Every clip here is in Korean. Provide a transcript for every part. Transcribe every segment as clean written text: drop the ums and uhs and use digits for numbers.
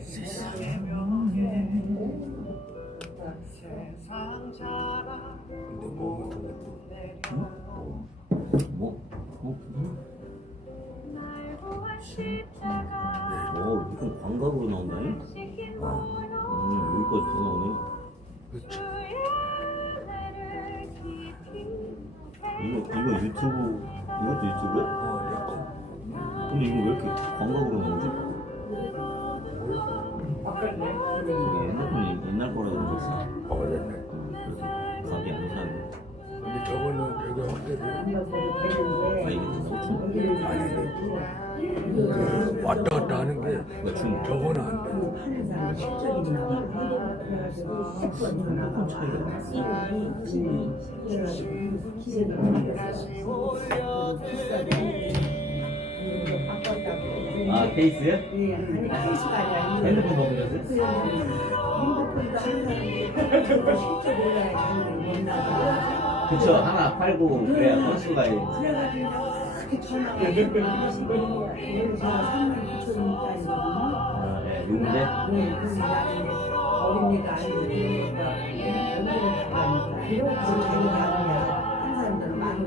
세상의 명예 세상 자랑 이건 광각으로 나온다니? 여기까지 다 나오네. 그렇죠. 이거 유튜브, 이것도 유튜브야? 약간. 근데 이거 왜 이렇게 광각으로 나오지? 옛날 거라 그런 거 있어. 오래됐네. 그래서 각이 안 사네. 근데 저거는 되게 확대돼. 아, 이게 된다고? 아니, 왔다 갔다 하는 게 저거는 안 돼. 핸드폰 차이가. 아, 케이스요? 네, 아니 케이스가 아니라 핸드폰 먹으셨어요? 핸드폰도 하는 사람이 실제 몰라야 되는데 몰라. 그쵸, 하나 팔고 그래야 건수가 그래가지고 그렇게 전화가 오고 제가 39,000원짜리거든요. 아, 네, 용대? 네, 그래서 나는 어린이가 아니고 연구를 가니까 이런 자기가 아니야. 한 사람들은 많은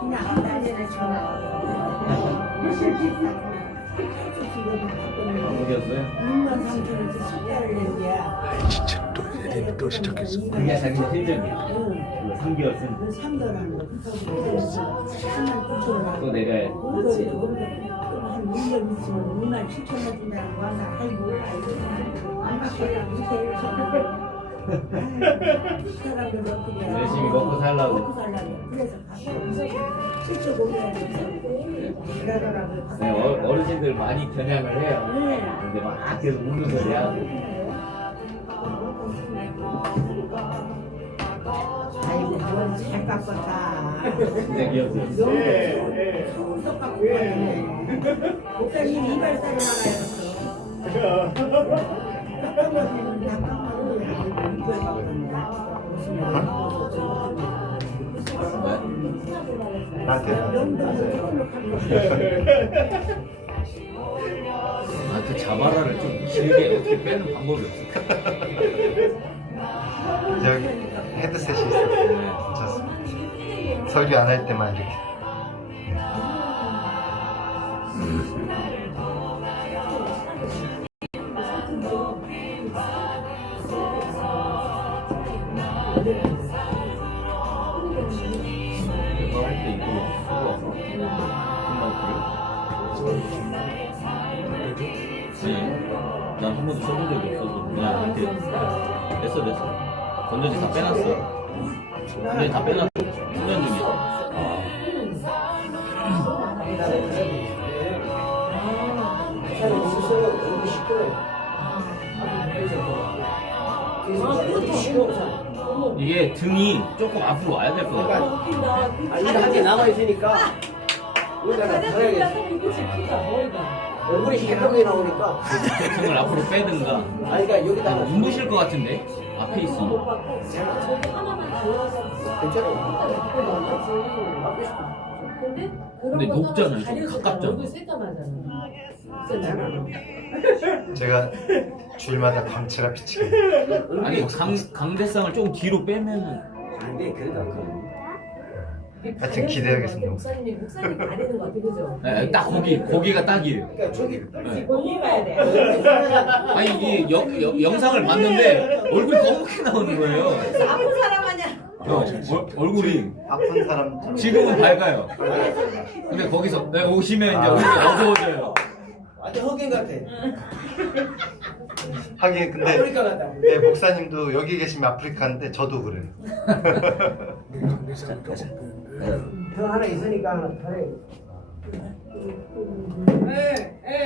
그냥 한 달 전에 전화가 먹으셨어요? 63,000원짜리 숫자를 낸 거야. 진짜 또 얘네는 또 시작했어. 그게 자기 실적이야. 3개월 쓴. 3개월 하는 거. 39,000원. 또 내가 그렇지. 한 1년 있으면 27,000원 준다는 거 하나. 아이고, 안 받겠다고 이렇게 사람들 어떻게 해. 열심히 먹고 살라고. 먹고 살라고. 그래서 가서 실제 공부해야 돼. 그러더라고요. 네, 어르신들 많이 겨냥을 해요. 근데 막 계속 웃는 소리야. 아이고, 뭘 잘 깎았다. 진짜 귀엽죠? 속속 깎고 가네. 목사님 이발사를 나가였어. 깎은 거는 다 깎아도 이걸 깎았네. 아, 그 자바라를 좀 길게 어떻게 빼는 방법이 없을까? 여기 헤드셋이 있어요. 괜찮습니다. 설교 안 할 때만 이렇게. 이거 할 때 이거 풀어서 난 한 번도 써본 적이 없어서 그냥 이렇게 됐어 건전지 다 빼놨어. 건전지 다 빼놨어. 충전 중이야. 이게 등이 조금 앞으로 와야 될 것 같아. 한개 남아 있으니까 여기다가 달아야겠어. 얼굴이 흰색이 나오니까. 등을 앞으로 빼든가. 아니 그러니까 여기다가 눈부실 것 같은데 앞에 있으면. 근데 높잖아요. 좀 가깝잖아. 제가 주일마다 광채라 비치게. 아니 강대상을 조금 뒤로 빼면은. 안돼 그래도 하여튼 기대하겠습니다. 목사님 가리는 거 같아, 그죠? 네, 딱 거기가 딱이에요. 그러니까 저기 네. 거기 가야 돼. 아니 이게 영상을 봤는데 얼굴이 검게 나오는 거예요. 아픈 사람 아니야. 얼굴이 아픈 사람 지금은 밝아요. 근데 거기서 오시면 이제 얼굴이 어두워져요. 완전 흑인 같아. 하긴 근데 아프리카 같다. 네, 목사님도 여기 계시면 아프리카인데 저도 그래요. 더 하나 있으니까 달아야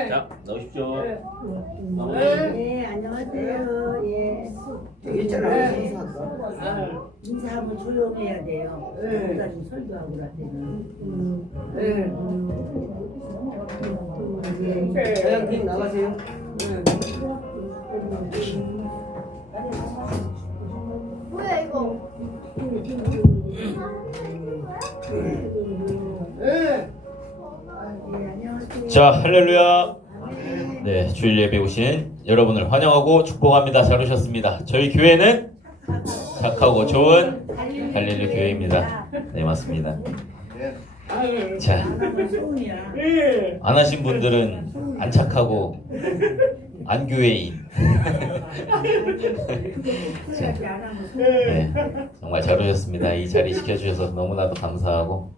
자 나오십시오. 네, 안녕하세요. 예. 있잖아. 인사하면 조용해야 돼요. 목사님 설교하고 그럴 때는. 그냥 팀 나가세요. 뭐야, 이거? 자, 할렐루야. 네, 주일 예배 오신 여러분을 환영하고 축복합니다. 잘 오셨습니다. 저희 교회는 착하고 좋은 할렐루야 교회입니다. 네, 맞습니다. 자, 안 하신 분들은 안 착하고 안 교회인. 자, 네, 정말 잘 오셨습니다. 이 자리 지켜주셔서 너무나도 감사하고,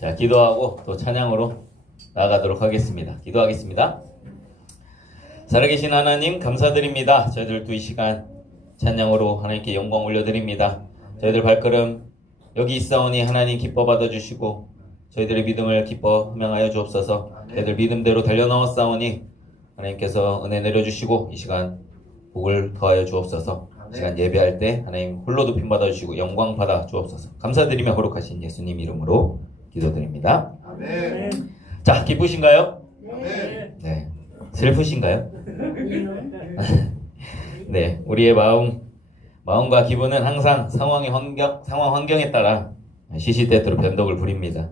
자, 기도하고 또 찬양으로 나아가도록 하겠습니다. 기도하겠습니다. 살아계신 하나님 감사드립니다. 저희들도 이 시간 찬양으로 하나님께 영광 올려드립니다. 저희들 발걸음 여기 있사오니 하나님 기뻐 받아주시고 저희들의 믿음을 기뻐 흠양하여 주옵소서. 저희들 믿음대로 달려나왔사오니 하나님께서 은혜 내려주시고 이 시간 복을 더하여 주옵소서. 이 시간 예배할 때 하나님 홀로 높임 받아주시고 영광 받아 주옵소서. 감사드리며 거룩하신 예수님 이름으로 기도드립니다. 아멘. 자, 기쁘신가요? 아멘. 네. 슬프신가요? 네, 우리의 마음과 기분은 항상 상황 환경에 따라 시시때때로 변덕을 부립니다.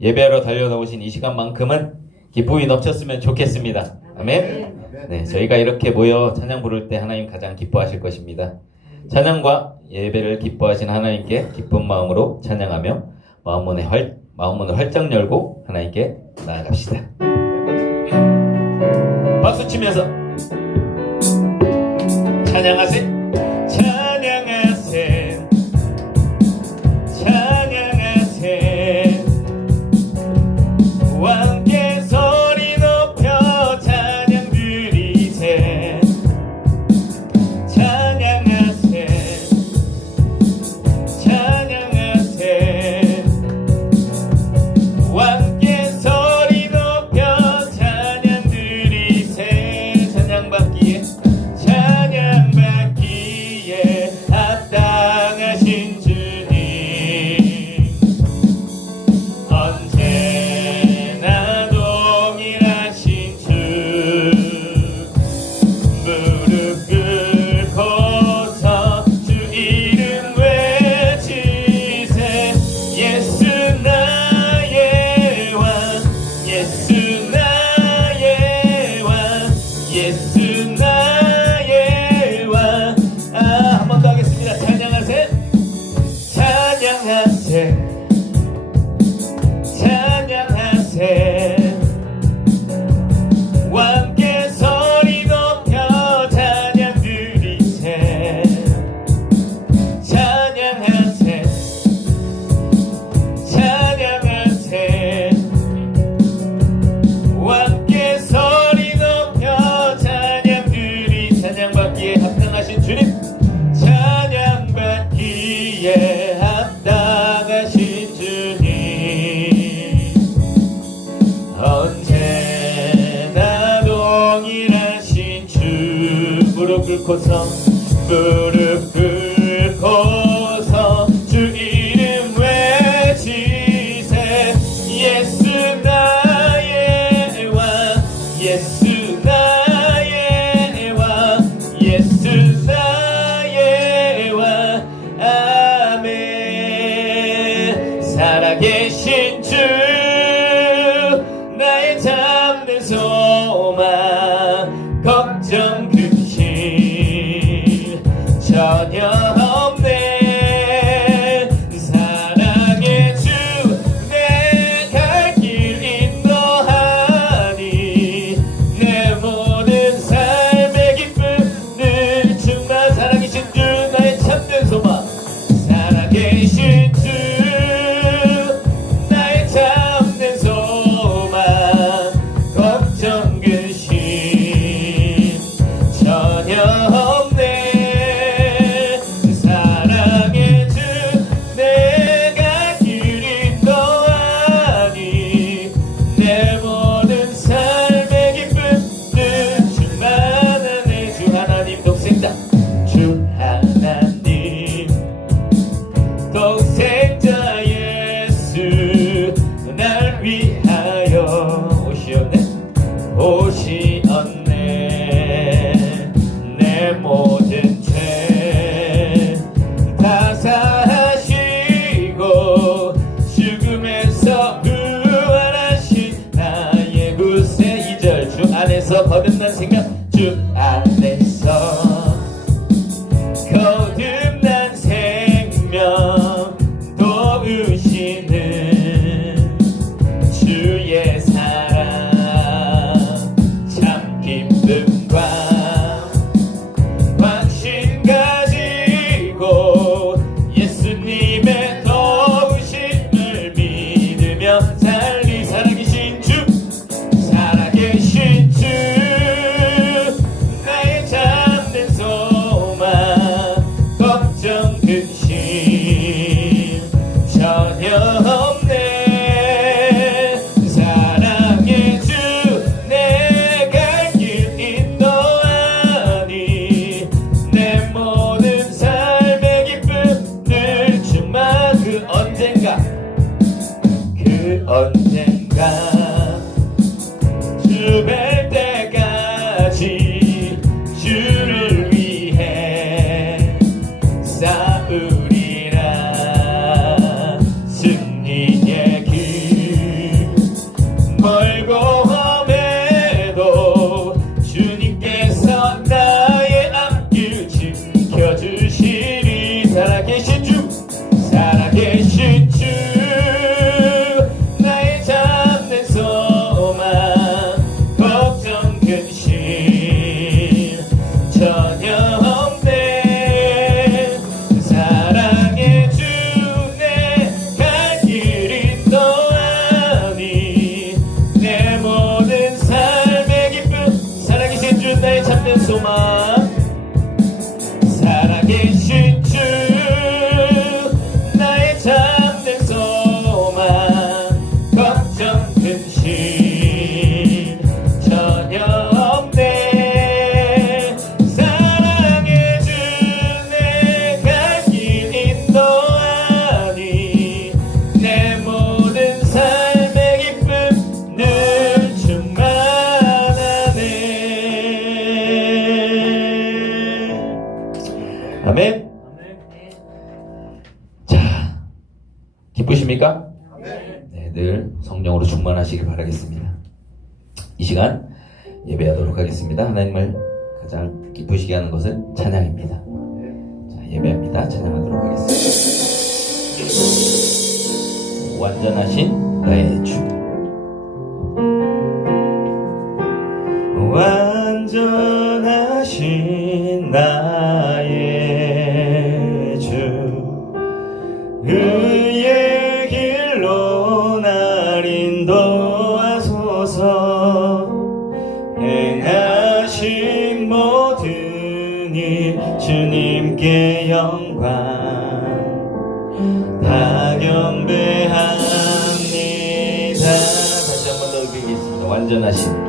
예배하러 달려나오신 이 시간만큼은 기쁨이 넘쳤으면 좋겠습니다. 아멘. 네, 저희가 이렇게 모여 찬양 부를 때 하나님 가장 기뻐하실 것입니다. 찬양과 예배를 기뻐하신 하나님께 기쁜 마음으로 찬양하며 마음문을 활짝 열고 하나님께 나아갑시다. 박수 치면서 찬양하세, 찬양하세, 찬양하세. 왕께 소리 높여 찬양 드리세. 찬양하세, 찬양하세. 왕께 소리 높여 찬양 드리세. 찬양받기에 찬양받기에 합당하신 주님, 언제나 동일하신 주, 무릎 꿇고서 주 이름 외치세. 예수 나의 왕, 예수 나의 왕, 예수 나의 왕. 한 번 더 하겠습니다. 찬양하세, 찬양하세, 찬양하세. 왕께 소리 높여 찬양 드리세. 찬양하세, 찬양하세. 왕께 소리 높여 찬양 드리. 찬양받기에 합당하신 주님, 찬양받기에 합당하신 주님, 언제나 동일하신 주. 무릎 꿇고서 주 이름 외치세. 예수 나의 왕, 예수 나의 왕, 예수 나의 왕. 아멘. 살아계신 주, 나의 참된 소망, 걱정 근심 전혀 없네. 사랑의 주, 내 갈 길 인도하니 내 모든 삶의 기쁨을 충만. 살아계신 주, 나의 참된 소망, 살아계신 주, 나의 참된 소망, 걱정 근심 전혀 없네. 사랑의 주, 내가 길 인도하니 내 모든 삶의 기쁨을 충만하네. 주 하나님 독생자, 주 하나님 독생자 예수, 날 위하여 오시었네. 내 모든 죄 다 사하시고 죽음에서 부활하신 나의 구세. 우리라 승리의 길 멀고 험해도 주님께서 나의 앞길 지켜주시리. 살아계신 주 살아계신 주 나의 잡는 소망 걱정 근심 전혀 없네. 사랑의 주 내 갈 길 인도하니 내 모든 삶의 기쁨. 살아계신 주 나의 잡는 소망 살아계신 주 나의 잡는 소망 걱정 근심 전혀 없네. 사랑의 주 내 갈 길 인도하니 내 모든 삶의 기쁨 늘 충만하네. 아멘. 자, 기쁘십니까? 네, 늘 성령으로 충만하시길 바라겠습니다. 이 시간 예배하도록 하겠습니다. 하나님을 가장 기쁘시게 하는 것은 찬양입니다. 자, 예배합니다. 찬양하도록 하겠습니다. 완전하신 나의 주. 완전하신 나의 주 의의 길로 날 인도하소서. 행하신 모든 일 주님께 영광 다 경배합니다. 다시 한 번 더 읽겠습니다. 완전하신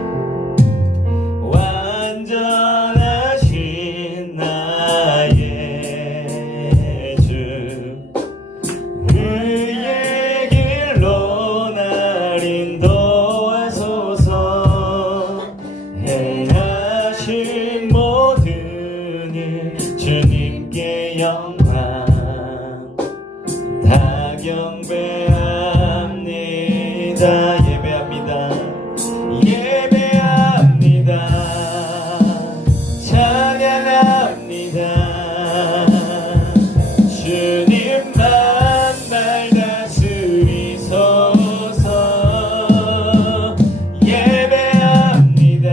나의 주 의의 길로 날 인도하소서. 행하신 모든 일 주님께 영광 다 경배합니다. 예배합니다. 예배합니다. 찬양합니다. 주님만 날 다스리소서. 예배합니다.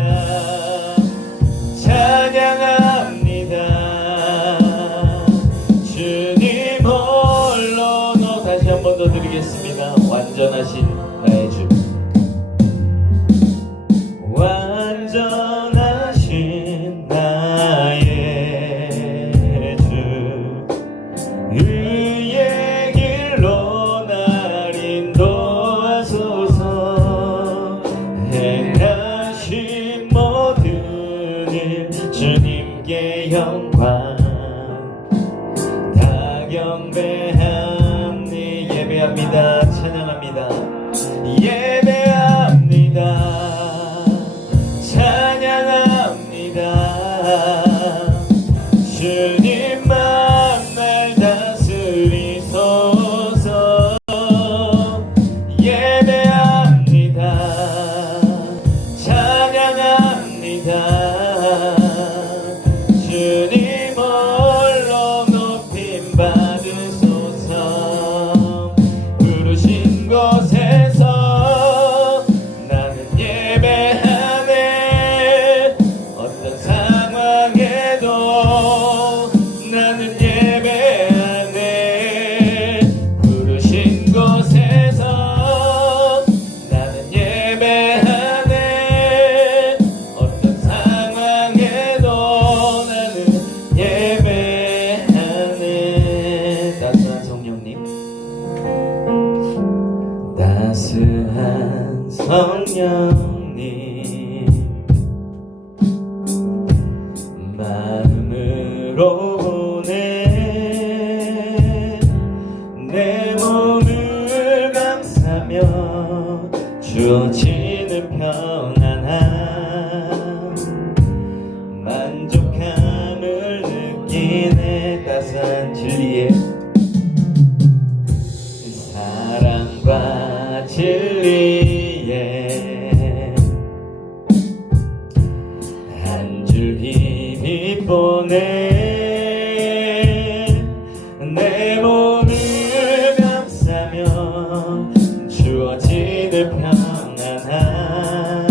찬양합니다. 주님 홀로도 다시 한 번 더 드리겠습니다. 완전하신 나의 주. 완전하신 나의 주 의의 길로 날 인도하소서. 행하신 모든 일 주님께 영광 다 경배합니. 예배합니다. 찬양합니다. 예배합니다. 찬양합니다. 주님만 날 다스리소서. 예배합니다. 찬양합니다. 주님 홀로 높임 받으소서. 부르신 곳에서 나는 예배하네. 어떤 상황에도 나는 예배하네. 부르신 곳에서 나는 예배하네. 어떤 상황에도 나는 예배하네. 따스한 성령님, 따스한 성령님 마음으로 오네. 내 몸을 감싸며 주어지는 편안함 만족함을 느끼네. 따스한 진리 진리의 사랑과 진리에 한 줄기 빛보내 내 몸을 감싸며 주어지는 평안함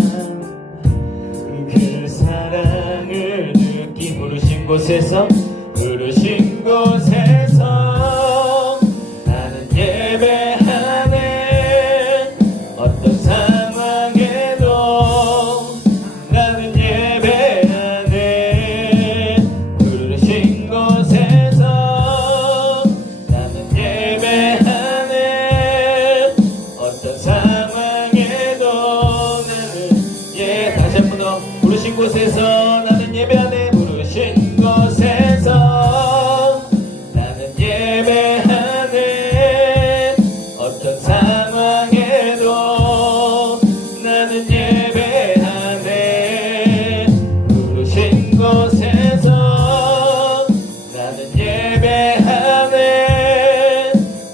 그 사랑을 느끼 부르신 곳에서 나는 예배하네 어떤 상황에도 나는 예배하네 부르신 곳에서 나는 예배하네 어떤 상황에도 나는 다시 한 번 더 부르신 곳에서 나는 예배하네 부르신 곳에서 나는 예배하네 어떤 상황에도 나는 예배하네 부르신 곳에서 나는 예배하네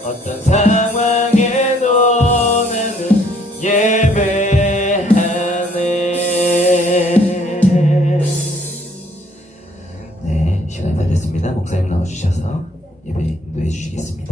어떤 상황에도 나는 예배하네. 네, 시간이 다 됐습니다. 목사님 나와주셔서 예배 인도해 주시겠습니다.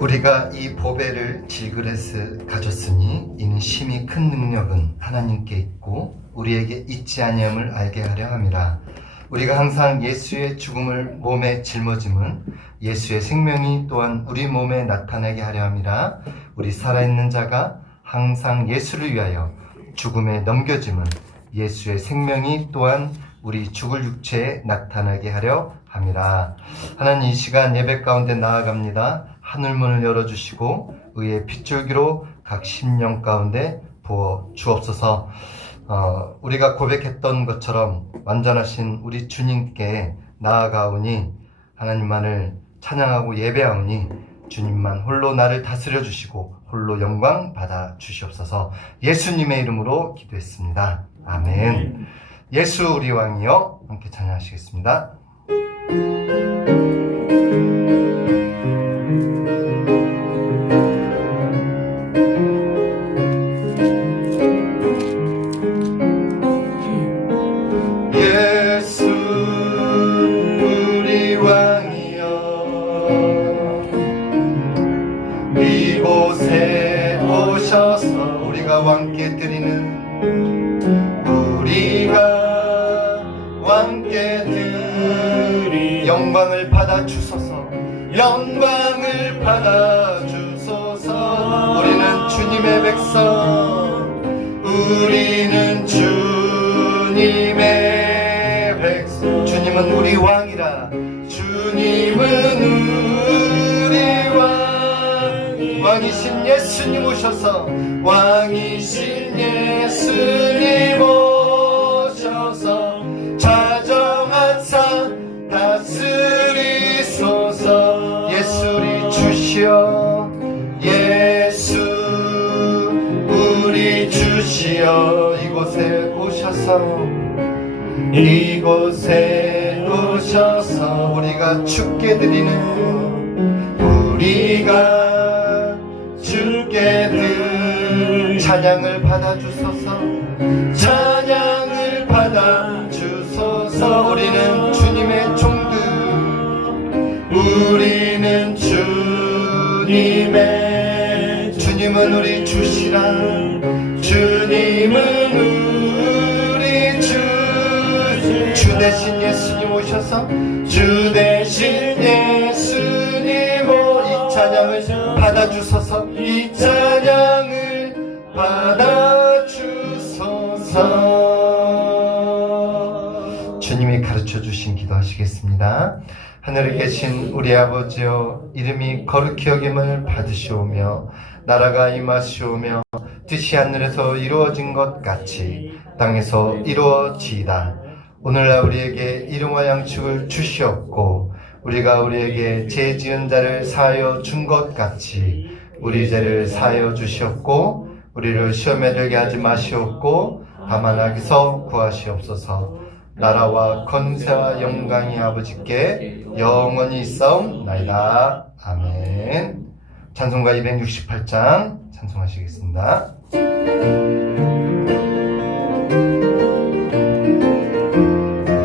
우리가 이 보배를 질그릇에 가졌으니 이는 심히 큰 능력은 하나님께 있고 우리에게 있지 아니함을 알게 하려 함이라. 우리가 항상 예수의 죽음을 몸에 짊어짐은 예수의 생명이 또한 우리 몸에 나타나게 하려 함이라. 우리 살아있는 자가 항상 예수를 위하여 죽음에 넘겨짐은 예수의 생명이 또한 우리 죽을 육체에 나타나게 하려 함이라. 하나님, 이 시간 예배 가운데 나아갑니다. 하늘문을 열어주시고 의의 핏줄기로 각 심령 가운데 부어 주옵소서. 우리가 고백했던 것처럼 완전하신 우리 주님께 나아가오니 하나님만을 찬양하고 예배하오니 주님만 홀로 나를 다스려 주시고 홀로 영광 받아 주시옵소서. 예수님의 이름으로 기도했습니다. 아멘. 예수 우리 왕이여, 함께 찬양하시겠습니다. 예수 우리 왕이여, 이곳에 오셔서 우리가 왕께 드리는 영광을 받아 주소서. 영광을 받아 주소서. 우리는 주님의 백성, 우리는 주님의 백성. 주님은 우리 왕이라. 주님은 우리 왕. 왕이신 예수님 오셔서, 왕이신 예수님 오셔서 자정하사 다스리소서. 예수 우리 주시여, 예수 우리 주시여. 이곳에 오셔서 우리가 주께 드리는, 우리가 주께 드리는 찬양을 받아주소서. 찬양을 받아주소서. 우리는 주님의 종들, 우리는 주님은 우리 주시라. 주님은 우리 주 대신 예수님 오셔서, 주 대신 예수님 이 찬양을 받아주소서. 이 찬양을 받아주소서. 주님이 가르쳐주신 기도 하시겠습니다. 하늘에 계신 우리 아버지여, 이름이 거룩히 여김을 받으시오며 나라가 임하시오며 뜻이 하늘에서 이루어진 것 같이 땅에서 이루어지이다. 오늘날 우리에게 일용할 양식을 주시옵고 우리가 우리에게 죄 지은 자를 사하여 준 것 같이 우리 죄를 사하여 주시옵고 우리를 시험에 들게 하지 마시옵고 다만 악에서 구하시옵소서. 나라와 권세와 영광이 아버지께 영원히 있사옵나이다. 아멘. 찬송가 268장 찬송하시겠습니다.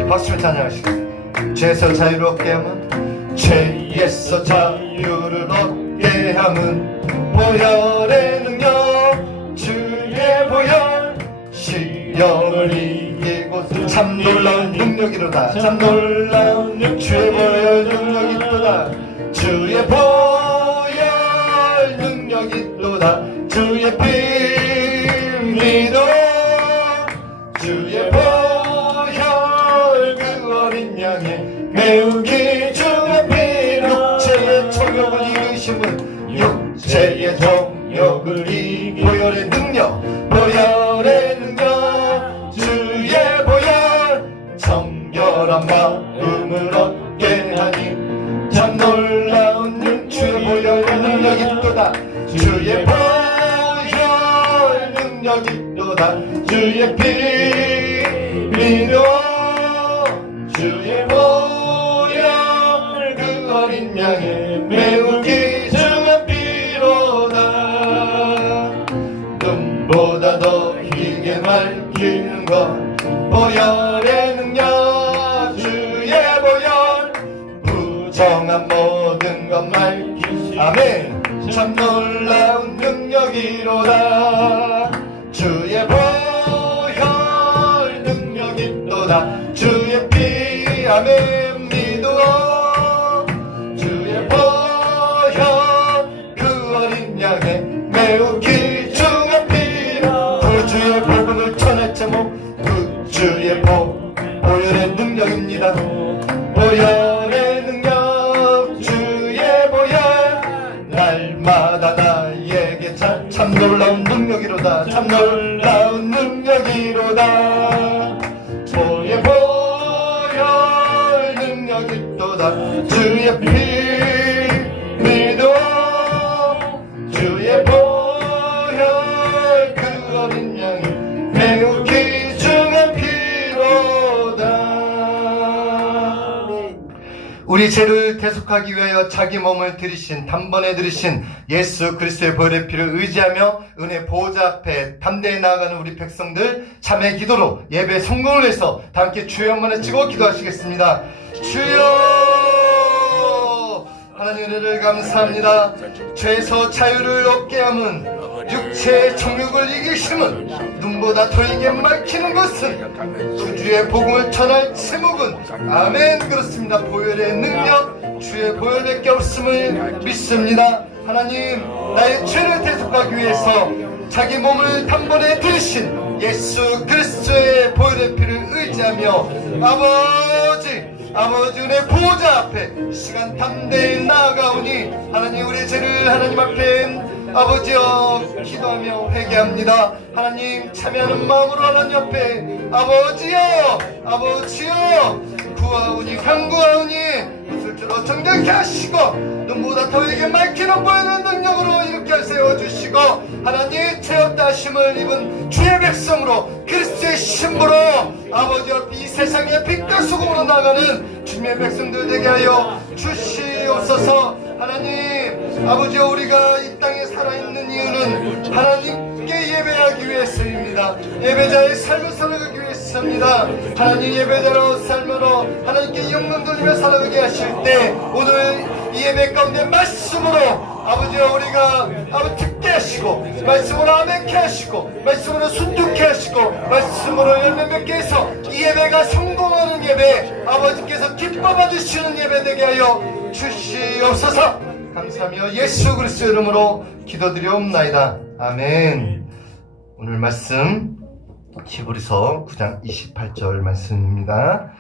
박수를 찬양하시겠습니다. 죄에서 자유를 얻게 함은, 죄에서 자유를 얻게 함은 보혈의 능력, 주의 보혈, 시험을 이기고 참 놀라운 능력이로다. 참 놀라운 주의 보혈 능력이 또다. 주의 보혈 능력이 또다. 주의 피 믿어, 주의 보혈 그 어린 양의 매우 귀중한 피로 육체의 정욕을 이기심은, 육체의 정욕을 이기 보혈의 능력, 보혈의 능력, 주의 보혈 정결한 마음을 얻게 하니 참 놀라운 주의 보혈의 능력이 또다. 주의 보혈 능력이 또다. 주의 피 믿어, 주의 보혈 그 어린 양의 매우 귀중한 피로다. 눈보다 더 희게 맑히는 것 보혈의 능력, 주의 보혈 부정한 모든 것 맑히시. 아멘. 참 놀라운 능력이로다. 주의 보혈 능력이 또다. 주의 피 아멘 믿어, 주의 보혈 그 어린 양의 매우 귀중한 피로 구주의 복음을 전할 제목, 구주의 보혈의 능력입니다. 보혈의 능력, 주의 보혈 날마다 나에게 참 놀라운 능력이로다. 참 놀라운 능력이로다. 주의 보혈 능력이 또다. 주의 피 믿어, 주의 보혈 그 어린 양이 매우 귀중한 피로다. 우리 죄를 대속하기 위하여 자기 몸을 들이신, 단번에 들이신 예수 그리스도의 보혈의 피를 의지하며 은혜 보호자 앞에 담대히 나아가는 우리 백성들 참회 기도로 예배 성공을 위해서 다 함께 주여 한번 외치고 기도하시겠습니다. 주여, 하나님 은혜를 감사합니다. 죄에서 자유를 얻게 함은, 육체의 정욕을 이기심은, 눈보다 더 이게 막히는 것은 구주의 복음을 전할 제목은 아멘. 그렇습니다. 보혈의 능력, 주의 보혈밖에 없음을 믿습니다. 하나님, 나의 죄를 대속하기 위해서 자기 몸을 단번에 들이신 예수 그리스도의 보혈의 피를 의지하며 아버지 은혜 보호자 앞에 시간 담대히 나아가오니 하나님 우리의 죄를 하나님 앞에 아버지여 기도하며 회개합니다. 하나님 참여하는 마음으로 하나님 앞에 아버지여 구하오니 간구하오니 웃을줄로 정결케 하시고 눈보다 더에게 맑히는 보이는 능력으로 이렇게 세워주시고 하나님 죄 없다 하심을 입은 주의 백성으로 그리스도의 신부로 아버지여 이 세상의 빛과 소금으로 나가는 주님의 백성들 되게 하여 주시옵소서. 하나님 아버지여 우리가 이 땅에 살아있는 이유는 하나님께 예배하기 위해서입니다. 예배자의 삶을 살아가기 위해서입니다. 하나님 예배자로 삶으로 하나님께 영광 돌리며 살아가게 하실 때 오늘 이 예배 가운데 말씀으로 아버지여 우리가 듣게 하시고 말씀으로 아멘케 하시고 말씀으로 순종케 하시고 말씀으로 열매 맺게 해서 이 예배가 성공하는 예배 아버지께서 기뻐 받으시는 예배 되게 하여 주시옵소서. 감사하며 예수 그리스도 이름으로 기도드리옵나이다. 아멘. 오늘 말씀 히브리서 9장 28절 말씀입니다.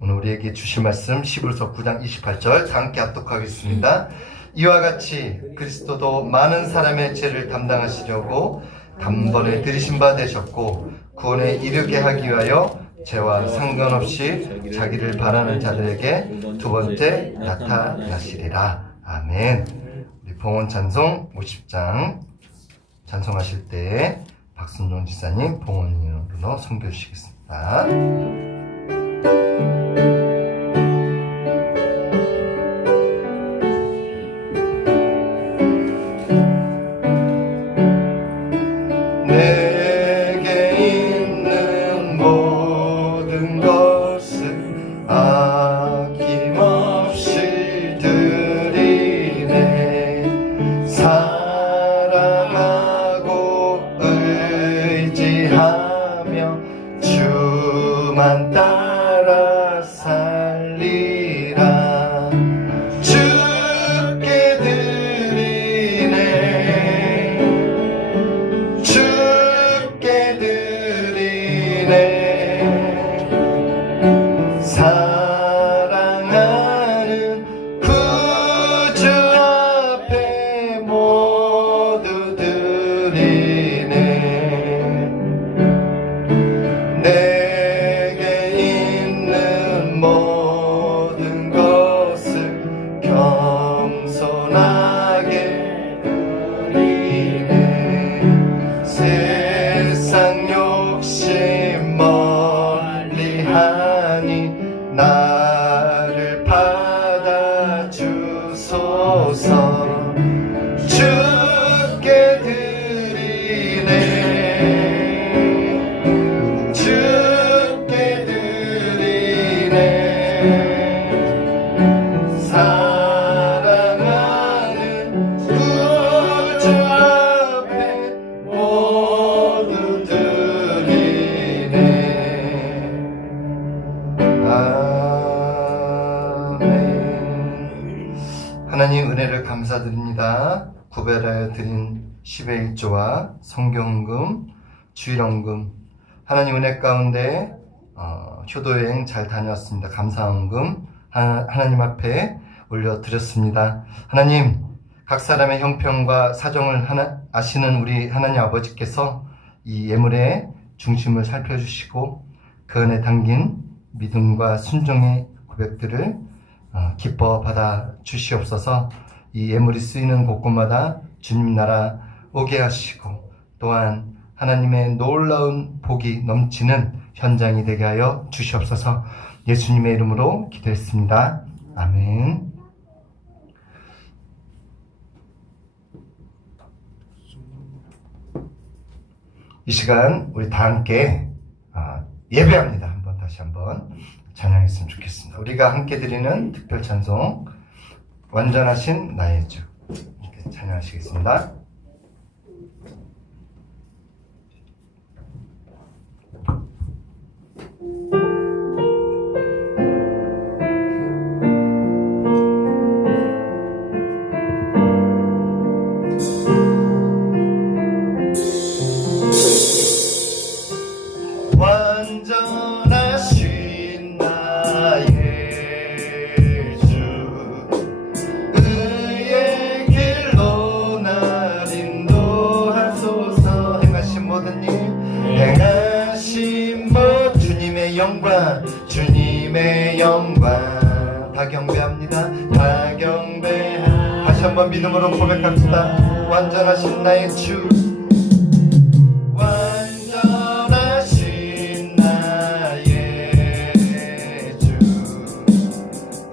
오늘 우리에게 주실 말씀 히브리서 9장 28절 다 함께 합독하겠습니다. 이와 같이 그리스도도 많은 사람의 죄를 담당하시려고 단번에 들이신 바 되셨고 구원에 이르게 하기 위하여 죄와 상관없이 자기를 바라는 자들에게 두 번째 나타나시리라. 아멘. 우리 봉헌 찬송 50장 찬송하실 때 박순종 지사님 봉헌으로 선교해 주시겠습니다. 내게 있는 모든 것을 아낌없이 드리네. 사랑하고 의지하며 주만 따라 살리라. 주께 드리네. 주께 드리네. 사랑하는 구주 앞에 모두 드리네. 내게 있는 모든 것을 겸손하게 드리네. 세상 욕심 멀리하니 나를 받아주소서. 주께 드리네. 주께 드리네. 사랑하는 구주 앞에 모두 드리네. 아멘. 하나님 은혜를 감사드립니다. 구별하여 드린 10의 1조와 성경헌금, 주일헌금, 하나님 은혜 가운데 효도여행 잘 다녀왔습니다. 감사헌금 하나님 앞에 올려드렸습니다. 하나님, 각 사람의 형편과 사정을 아시는 우리 하나님 아버지께서 이 예물의 중심을 살펴주시고 그 안에 담긴 믿음과 순종의 고백들을 기뻐 받아 주시옵소서. 이 예물이 쓰이는 곳곳마다 주님 나라 오게 하시고 또한 하나님의 놀라운 복이 넘치는 현장이 되게 하여 주시옵소서. 예수님의 이름으로 기도했습니다. 아멘. 이 시간 우리 다 함께 예배합니다. 다시 한번 찬양했으면 좋겠습니다. 우리가 함께 드리는 특별 찬송 완전하신 나의 주, 이렇게 찬양하시겠습니다. 완전하신 나의 주, 의의 길로 날 인도하소서. 행하신 모든 일, 행하신 모든 주님의 영광, 주님의 영광 다 경배합니다. 다 경배합니다. 다시 한번 믿음으로 고백합시다. 완전하신 나의 주, 완전하신 나의 주,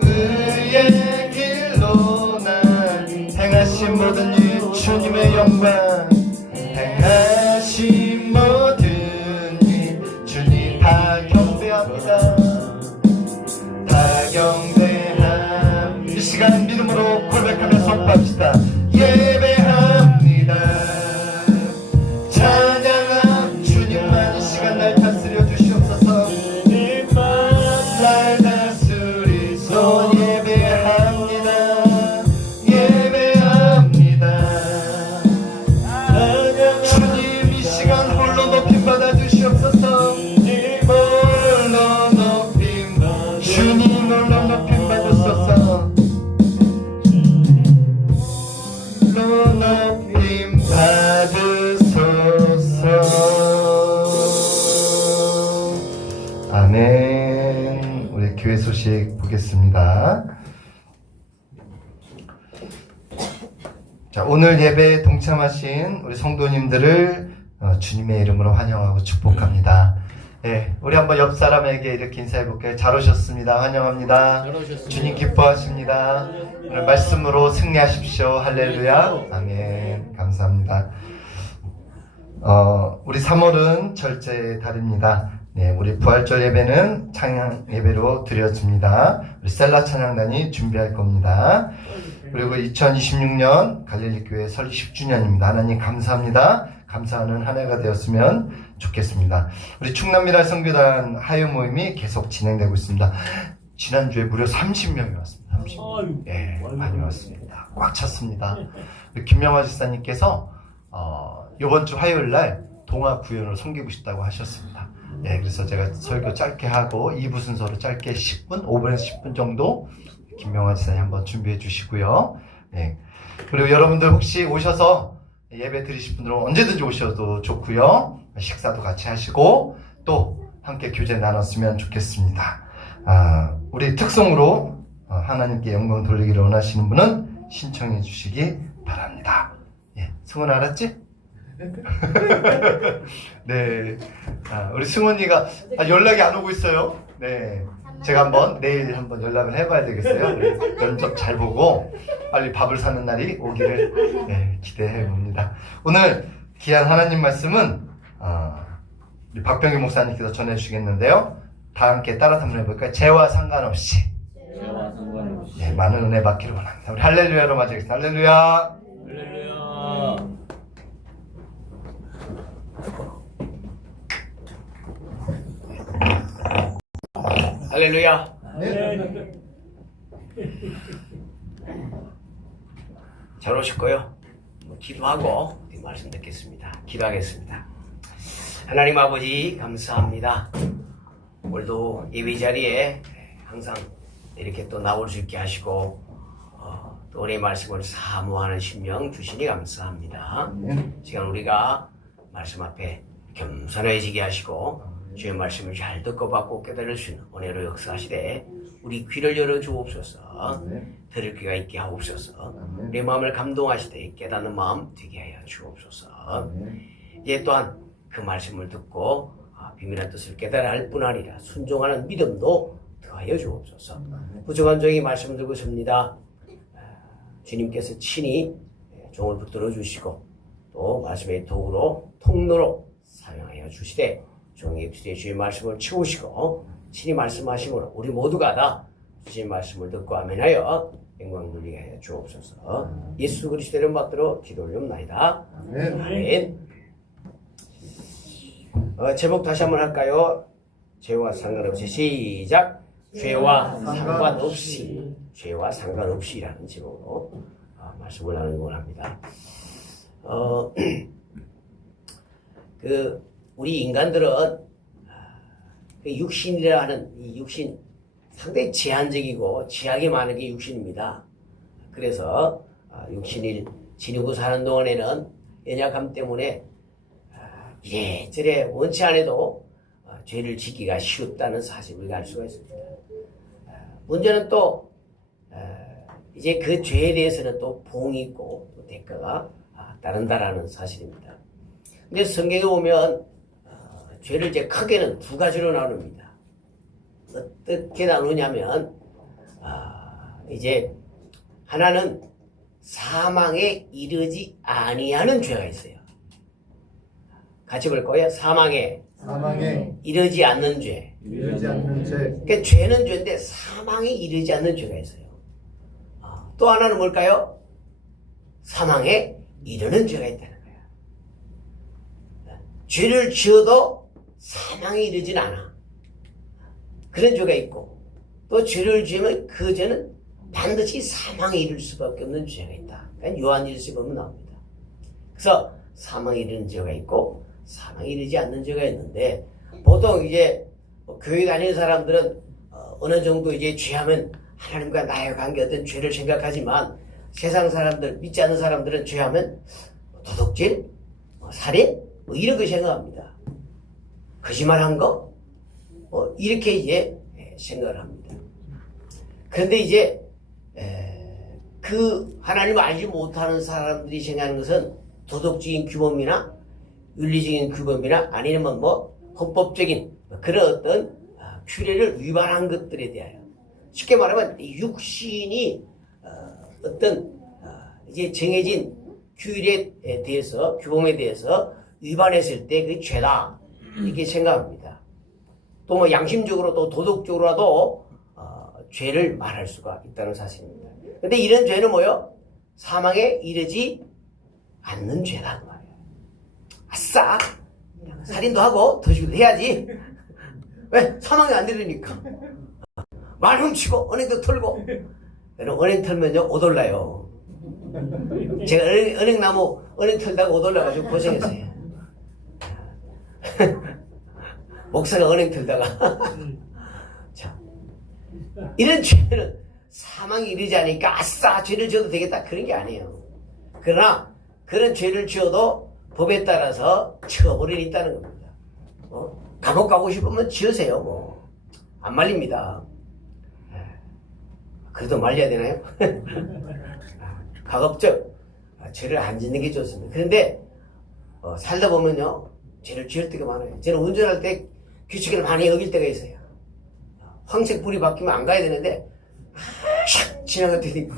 의의 길로 난 행하신 모든 일, 주님의 영광, 행하신 모든 일, 주님 다 경배합니다. 다 경배함. 이 시간 믿음으로 고백하며 선포합시다. 예배합니다. 찬양함. 주님만 이 시간 날 다스려 주시옵소서. 날 다스리소. 예배합니다. 예배합니다. 주님 이 시간 홀로 높임 받아 주시옵소서. 홀로 높임 주님 자, 오늘 예배에 동참하신 우리 성도님들을 주님의 이름으로 환영하고 축복합니다. 예, 우리 한번 옆 사람에게 이렇게 인사해 볼게요. 잘 오셨습니다. 환영합니다. 잘 오셨습니다. 주님 기뻐하십니다. 오늘 말씀으로 승리하십시오. 할렐루야. 아멘. 감사합니다. 우리 3월은 절제 달입니다. 네, 우리 부활절 예배는 찬양 예배로 드려집니다. 우리 셀라 찬양단이 준비할 겁니다. 그리고 2026년 갈릴리 교회 설립 10주년입니다. 하나님 감사합니다. 감사하는 한 해가 되었으면 좋겠습니다. 우리 충남미랄 선교단 하유 모임이 계속 진행되고 있습니다. 지난주에 무려 30명이 왔습니다. 30명. 네, 많이 왔습니다. 꽉 찼습니다. 우리 김명화 집사님께서 이번 주 화요일 날 동화 구연으로 섬기고 싶다고 하셨습니다. 네, 그래서 제가 설교 짧게 하고 2부 순서로 짧게 10분, 5분에서 10분 정도 김명화 집사님 한번 준비해 주시고요. 네. 그리고 여러분들 혹시 오셔서 예배 드리실 분들은 언제든지 오셔도 좋고요. 식사도 같이 하시고 또 함께 교제 나눴으면 좋겠습니다. 우리 특송으로 하나님께 영광 돌리기를 원하시는 분은 신청해 주시기 바랍니다. 예, 승원 알았지? 네, 우리 승원이가 연락이 안 오고 있어요. 네, 제가 내일 한번 연락을 해봐야 되겠어요. 우리 면접 잘 보고 빨리 밥을 사는 날이 오기를 네, 기대해 봅니다. 오늘 귀한 하나님 말씀은 우리 박병규 목사님께서 전해주시겠는데요. 다 함께 따라서 한번 해볼까요? 죄와 상관없이. 죄와 상관없이. 네, 많은 은혜 받기를 원합니다. 우리 할렐루야로 맞이하겠습니다. 할렐루야. 할렐루야. 할렐루야. 잘 오셨고요. 기도하고 말씀 듣겠습니다. 기도하겠습니다. 하나님 아버지 감사합니다. 오늘도 예배 자리에 항상 이렇게 또 나올 수 있게 하시고 또 우리의 말씀을 사모하는 심령 주시니 감사합니다. 시간 우리가 말씀 앞에 겸손해지게 하시고 주의 말씀을 잘 듣고 받고 깨달을 수 있는 은혜로 역사하시되 우리 귀를 열어 주옵소서. 들을 귀가 있게 하옵소서. 우리 마음을 감동하시되 깨닫는 마음 되게 하여 주옵소서. 이제 또한 그 말씀을 듣고 비밀한 뜻을 깨달아 할 뿐 아니라 순종하는 믿음도 더하여 주옵소서. 부족한 종이 말씀을 들고 섭니다. 주님께서 친히 종을 붙들어 주시고 또 말씀의 도구로 통로로 사용하여 주시되 종의 입술에 주의 말씀을 채우시고 친히 말씀하심으로 우리 모두가 다 주의 말씀을 듣고 아멘하여 영광 돌리게 하여 주옵소서. 예수 그리스도 이름 받들어 기도 올리옵나이다. 아멘. 제목 다시 한번 할까요? 죄와 상관없이 시작. 죄와 상관없이. 죄와 상관없이라는 제목으로 말씀을 나누기 원합니다. 우리 인간들은 육신이라 하는 이 육신 상당히 제한적이고 제약이 많은 게 육신입니다. 그래서 육신을 지니고 사는 동안에는 연약함 때문에 이래저래 원치 않아도 죄를 짓기가 쉽다는 사실을 우리가 알 수가 있습니다. 문제는 또 이제 그 죄에 대해서는 또 보응이 있고 또 대가가 따른다라는 사실입니다. 근데 성경에 보면 죄를 이제 크게는 두 가지로 나눕니다. 어떻게 나누냐면 이제 하나는 사망에 이르지 아니하는 죄가 있어요. 같이 볼 거예요. 사망에 이르지 않는 죄. 그러니까 죄는 죄인데 사망에 이르지 않는 죄가 있어요. 또 하나는 뭘까요? 사망에 이르는 죄가 있다는 거예요. 죄를 지어도 사망에 이르진 않아. 그런 죄가 있고 또 죄를 지으면 그 죄는 반드시 사망에 이를 수밖에 없는 죄가 있다. 그러니까 요한일서 보면 나옵니다. 그래서 사망에 이르는 죄가 있고 사망에 이르지 않는 죄가 있는데 보통 이제 교회 다니는 사람들은 어느 정도 이제 죄하면 하나님과 나의 관계 어떤 죄를 생각하지만 세상 사람들 믿지 않는 사람들은 죄하면 도둑질, 살인 이런 거 생각합니다. 거짓말한 거 이렇게 이제 생각을 합니다. 그런데 이제 그 하나님을 알지 못하는 사람들이 생각하는 것은 도덕적인 규범이나 윤리적인 규범이나 아니면 뭐 헌법적인 그런 어떤 규례를 위반한 것들에 대하여 쉽게 말하면 육신이 어떤 이제 정해진 규례에 대해서 규범에 대해서 위반했을 때 그 죄다 이렇게 생각합니다. 또 뭐 양심적으로 또 도덕적으로라도 죄를 말할 수가 있다는 사실입니다. 근데 이런 죄는 뭐요? 사망에 이르지 않는 죄다 그 말이에요. 아싸 살인도 하고 도둑도 해야지. 왜? 사망이 안 되니까. 말 훔치고 은행도 털고. 은행 털면요 오돌라요. 제가 은행나무 은행 털다가 오돌라가지고 고생했어요. 목사가 은행 털다가 자, 이런 죄는 사망이 이르지 않으니까 아싸 죄를 지어도 되겠다 그런 게 아니에요. 그러나 그런 죄를 지어도 법에 따라서 처벌이 있다는 겁니다. 감옥 가고 싶으면 지으세요. 뭐 안 말립니다. 그래도 말려야 되나요? 가급적 죄를 안 짓는 게 좋습니다. 그런데 살다 보면요 죄를 지을 때가 많아요. 저는 운전할 때 규칙을 많이 어길 때가 있어요. 황색 불이 바뀌면 안 가야 되는데 샥 지나갈 때도 있고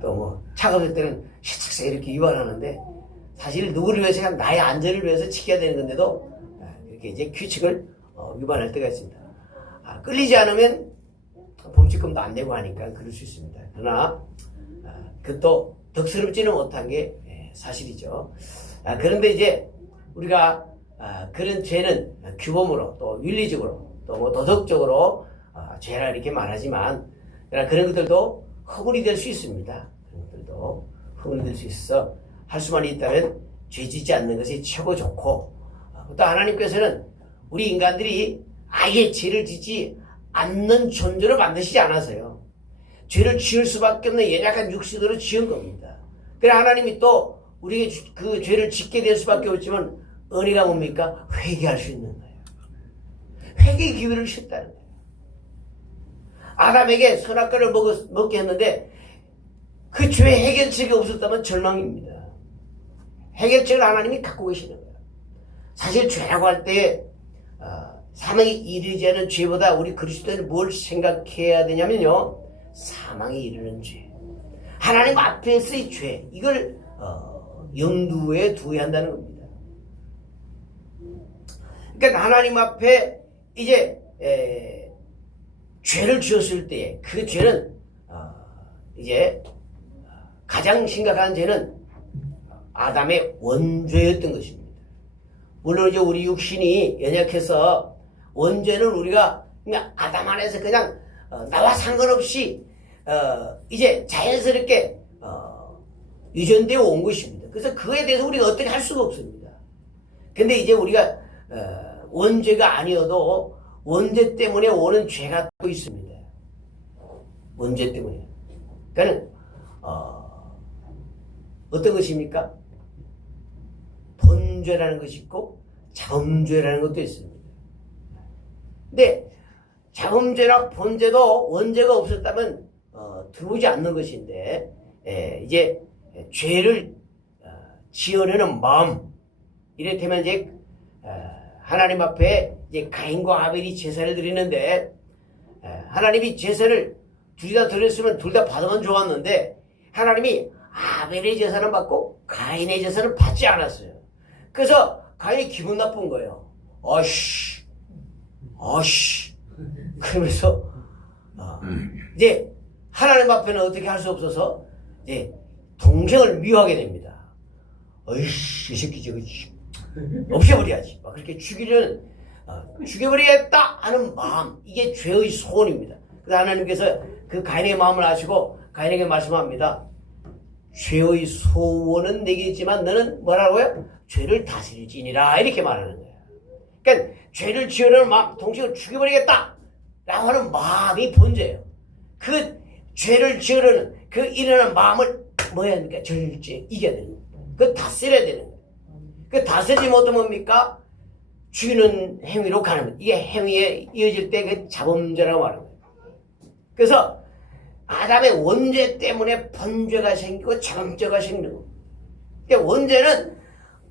또 뭐 차가 없을 때는 샥 이렇게 위반하는데 사실 누구를 위해서 그냥 나의 안전을 위해서 지켜야 되는 건데도 이렇게 이제 규칙을 위반할 때가 있습니다. 끌리지 않으면 범칙금도 안 내고 하니까 그럴 수 있습니다. 그러나 그것도 덕스럽지는 못한 게 사실이죠. 그런데 이제 우리가 그런 죄는 규범으로 또 윤리적으로 또 뭐 도덕적으로 죄라 이렇게 말하지만 그런 것들도 허물이 될 수 있습니다. 그런 것들도 허물이 될 수 있어 할 수만 있다면 죄 짓지 않는 것이 최고 좋고 또 하나님께서는 우리 인간들이 아예 죄를 짓지 않는 존재로 만드시지 않아서요. 죄를 지을 수밖에 없는 연약한 육신으로 지은 겁니다. 그래 하나님이 또 우리에게 그 죄를 짓게 될 수밖에 없지만 은혜가 뭡니까? 회개할 수 있는 거예요. 회개의 기회를 주셨다는 거예요. 아담에게 선악과를 먹게 했는데 그 죄의 해결책이 없었다면 절망입니다. 해결책을 하나님이 갖고 계시는 거예요. 사실 죄라고 할 때 사망에 이르지 않은 죄보다 우리 그리스도인은 뭘 생각해야 되냐면요. 사망에 이르는 죄. 하나님 앞에서의 죄. 이걸 염두에 두어야 한다는 겁니다. 그러니까 하나님 앞에 이제 죄를 지었을 때 그 죄는 이제 가장 심각한 죄는 아담의 원죄였던 것입니다. 물론 이제 우리 육신이 연약해서 원죄는 우리가 그냥 아담 안에서 그냥 나와 상관없이 이제 자연스럽게 유전되어 온 것입니다. 그래서 그에 대해서 우리가 어떻게 할 수가 없습니다. 근데 이제 우리가 원죄가 아니어도 원죄 때문에 오는 죄가 또 있습니다. 원죄 때문에. 그러니까 어떤 것입니까? 본죄라는 것이 있고 자범죄라는 것도 있습니다. 근데 자범죄나 본죄도 원죄가 없었다면 들어오지 않는 것인데 이제 죄를 지어내는 마음 이를테면 이제 하나님 앞에 이제 가인과 아벨이 제사를 드리는데 하나님이 제사를 둘이 다 드렸으면 둘 다 받으면 좋았는데 하나님이 아벨의 제사는 받고 가인의 제사는 받지 않았어요. 그래서 가인이 기분 나쁜 거예요. 어씨 그러면서 이제 하나님 앞에는 어떻게 할 수 없어서 이제 동생을 미워하게 됩니다. 어이씨 이 새끼 저거 없애버려야지. 막 그렇게 죽여버리겠다 하는 마음 이게 죄의 소원입니다. 그래서 하나님께서 그 가인의 마음을 아시고 가인에게 말씀합니다. 죄의 소원은 내게 있지만 너는 뭐라고요? 죄를 다스릴지니라 이렇게 말하는 거예요. 그러니까 죄를 지으려는 마음, 동생을 죽여버리겠다 라고 하는 마음이 본죄예요. 그 죄를 지으려는 그 일어나는 마음을 뭐야 합니까? 절제 이겨야 되는 거예요. 그 다스려야 되는 거예요. 그 다스리지 못하면 뭡니까? 죽이는 행위로 가는 거예요. 이게 행위에 이어질 때 그 자범죄라고 말하는 거예요. 그래서 아담의 원죄 때문에 번죄가 생기고 잠죄가 생기는 겁니다. 근데 원죄는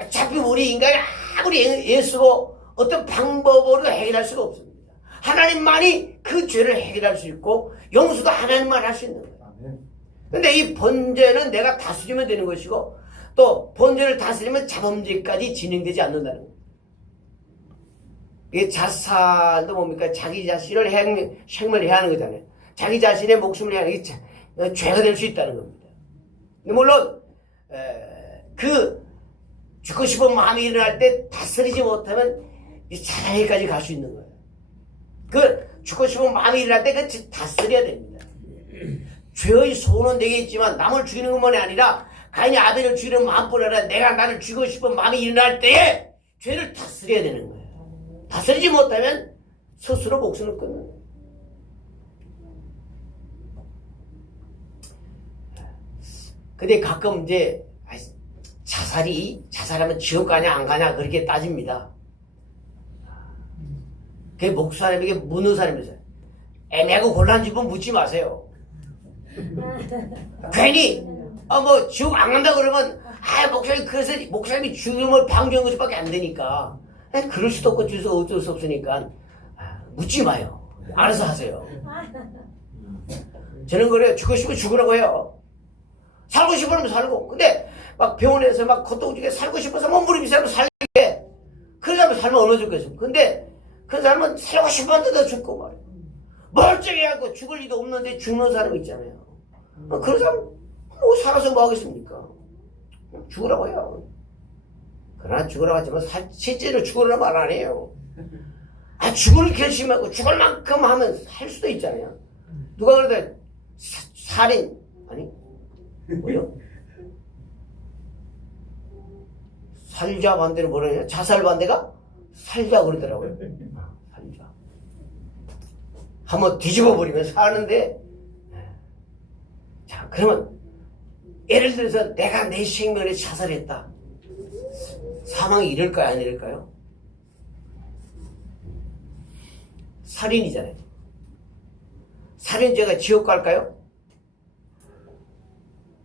어차피 우리 인간이 아무리 애쓰고 어떤 방법으로 해결할 수가 없습니다. 하나님만이 그 죄를 해결할 수 있고 용서도 하나님만 할 수 있는 거예요. 근데 이 번죄는 내가 다스리면 되는 것이고 또 번죄를 다스리면 자범죄까지 진행되지 않는다는 거예요. 이게 자살도 뭡니까? 자기 자신을 생명을 해하는 거잖아요. 자기 자신의 목숨을 해하는 게 죄가 될 수 있다는 겁니다. 물론 그 죽고 싶은 마음이 일어날 때 다스리지 못하면 자살까지 갈 수 있는 거예요. 그 죽고 싶은 마음이 일어날 때 그 다스려야 됩니다. 죄의 소원은 되게 있지만 남을 죽이는 것만이 아니라 가인이 아벨을 죽이는 마음뿐 아니라 내가 나를 죽이고 싶은 마음이 일어날 때에 죄를 다스려야 되는 거예요. 다스리지 못하면 스스로 목숨을 끊는 거예요. 근데 가끔 이제 자살하면 지옥 가냐 안 가냐 그렇게 따집니다. 그게 목사님에게 묻는 사람이세요. 애매하고 곤란한 집은 묻지 마세요. 괜히 뭐 지옥 안 간다 그러면 목사님 그래서 목사님이 죽음을 방조한 것밖에 안 되니까 그럴 수도 없고 어쩔 수 없으니까 묻지 마요. 알아서 하세요. 저는 그래요. 죽고 싶으면 죽으라고 해요. 살고 싶으면 살고. 근데 막 병원에서 막 고통 중에 살고 싶어서 몸부림이 살고 살게. 그런 사람은 살면 얼마나 좋겠어. 근데 그 사람은 살고 싶었는데도 죽고 말이야. 멀쩡해하고 죽을 리도 없는데 죽는 사람 있잖아요. 그런 사람 뭐 살아서 뭐 하겠습니까? 죽으라고 해요. 그러나 죽으라고 하지만 실제로 죽으라는 말 안 해요. 죽을 결심하고 죽을 만큼 하면 할 수도 있잖아요. 누가 그러다 살인 아니 뭐요? 살자 반대로 뭐라 해요? 자살 반대가 살자 그러더라고요. 살자. 한번 뒤집어 버리면 사는데. 자, 그러면 예를 들어서 내가 내 생명에 자살했다. 사망이 이럴까요? 안 이럴까요? 살인이잖아요. 살인죄가 지옥 갈까요?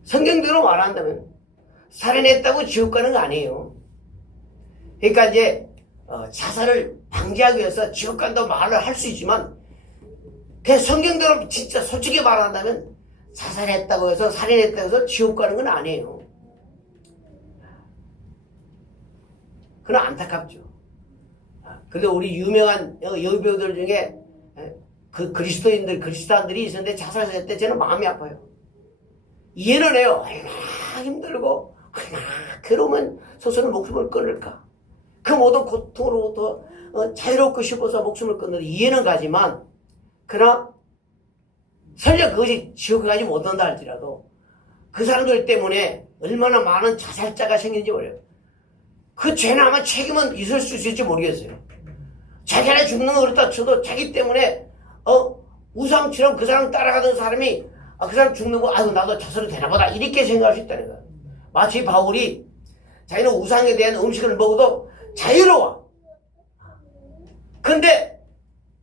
성경대로 말한다면 살인했다고 지옥 가는 거 아니에요. 그러니까 이제 자살을 방지하기 위해서 지옥 간다고 말을 할 수 있지만 그냥 성경대로 진짜 솔직히 말한다면 자살했다고 해서 살인했다고 해서 지옥 가는 건 아니에요. 그건 안타깝죠. 근데 우리 유명한 여배우들 중에 그 그리스도인들이 있었는데 자살했을 때 저는 마음이 아파요. 이해는 해요. 얼마나 힘들고 얼마나 괴로우면 스스로 목숨을 끊을까. 그 모든 고통으로부터 자유롭고 싶어서 목숨을 끊는데 이해는 가지만 그러나 설령 그것이 지옥에 가지 못한다 할지라도 그 사람들 때문에 얼마나 많은 자살자가 생긴지 모르겠어요. 그 죄는 아마 책임은 있을 수 있을지 모르겠어요. 자기 안에 죽는 거 그렇다 쳐도 자기 때문에 우상처럼 그 사람 따라가던 사람이 그 사람 죽는 거 아유 나도 자살이 되나보다 이렇게 생각할 수 있다는 거예요. 마치 바울이 자기는 우상에 대한 음식을 먹어도 자유로워. 근데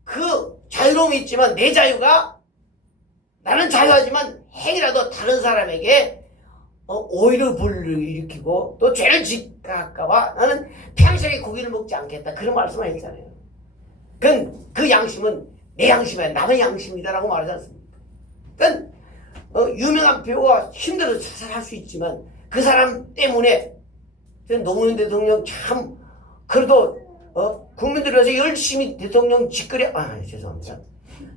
그 자유로움이 있지만 내 자유가 나는 자유하지만 행이라도 다른 사람에게 오히려 불을 일으키고 또 죄를 짓할까봐 나는 평생에 고기를 먹지 않겠다 그런 말씀을 했잖아요. 그 양심은 내 양심이 아니라 남의 양심이다라고 말하지 않습니까? 그러니까 유명한 배우가 힘들어서 자살할 수 있지만 그 사람 때문에 노무현 대통령 참 그래도 국민들 위해서 열심히 대통령 짓거려 죄송합니다.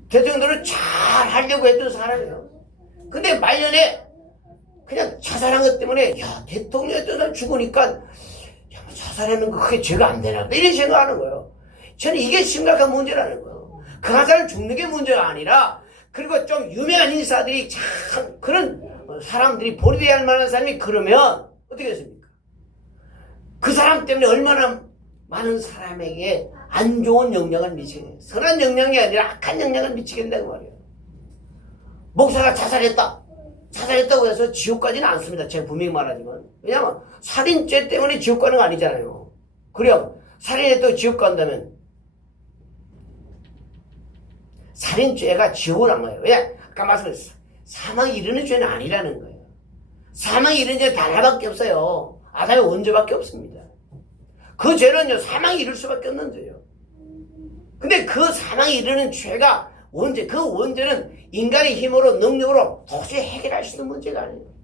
대통령들을 잘 하려고 했던 사람이에요. 근데 말년에 그냥 자살한 것 때문에 야 대통령이었던 사람 죽으니까 야, 자살하는 거 그게 죄가 안 되나 이런 생각하는 거예요. 저는 이게 심각한 문제라는 거예요. 그 한 사람 죽는 게 문제가 아니라 그리고 좀 유명한 인사들이 참 그런 사람들이 본이 할 만한 사람이 그러면 어떻게 했습니까? 그 사람 때문에 얼마나 많은 사람에게 안 좋은 영향을 미치게 선한 영향이 아니라 악한 영향을 미치겠다고 말이에요. 목사가 자살했다고 해서 지옥 가지는 않습니다. 제가 분명히 말하지만 왜냐하면 살인죄 때문에 지옥 가는 거 아니잖아요. 그래요. 살인했다고 지옥 간다면 살인죄가 지옥을 안 가요. 왜? 아까 말씀드렸어요. 사망이 이르는 죄는 아니라는 거예요. 사망이 이르는 죄는 단 하나밖에 없어요. 아담의 원죄밖에 없습니다. 그 죄는요, 사망이 이를 수밖에 없는 죄예요. 근데 그 사망이 이르는 죄가 원죄, 그 원죄는 인간의 힘으로, 능력으로 도저히 해결할 수 있는 문제가 아니에요.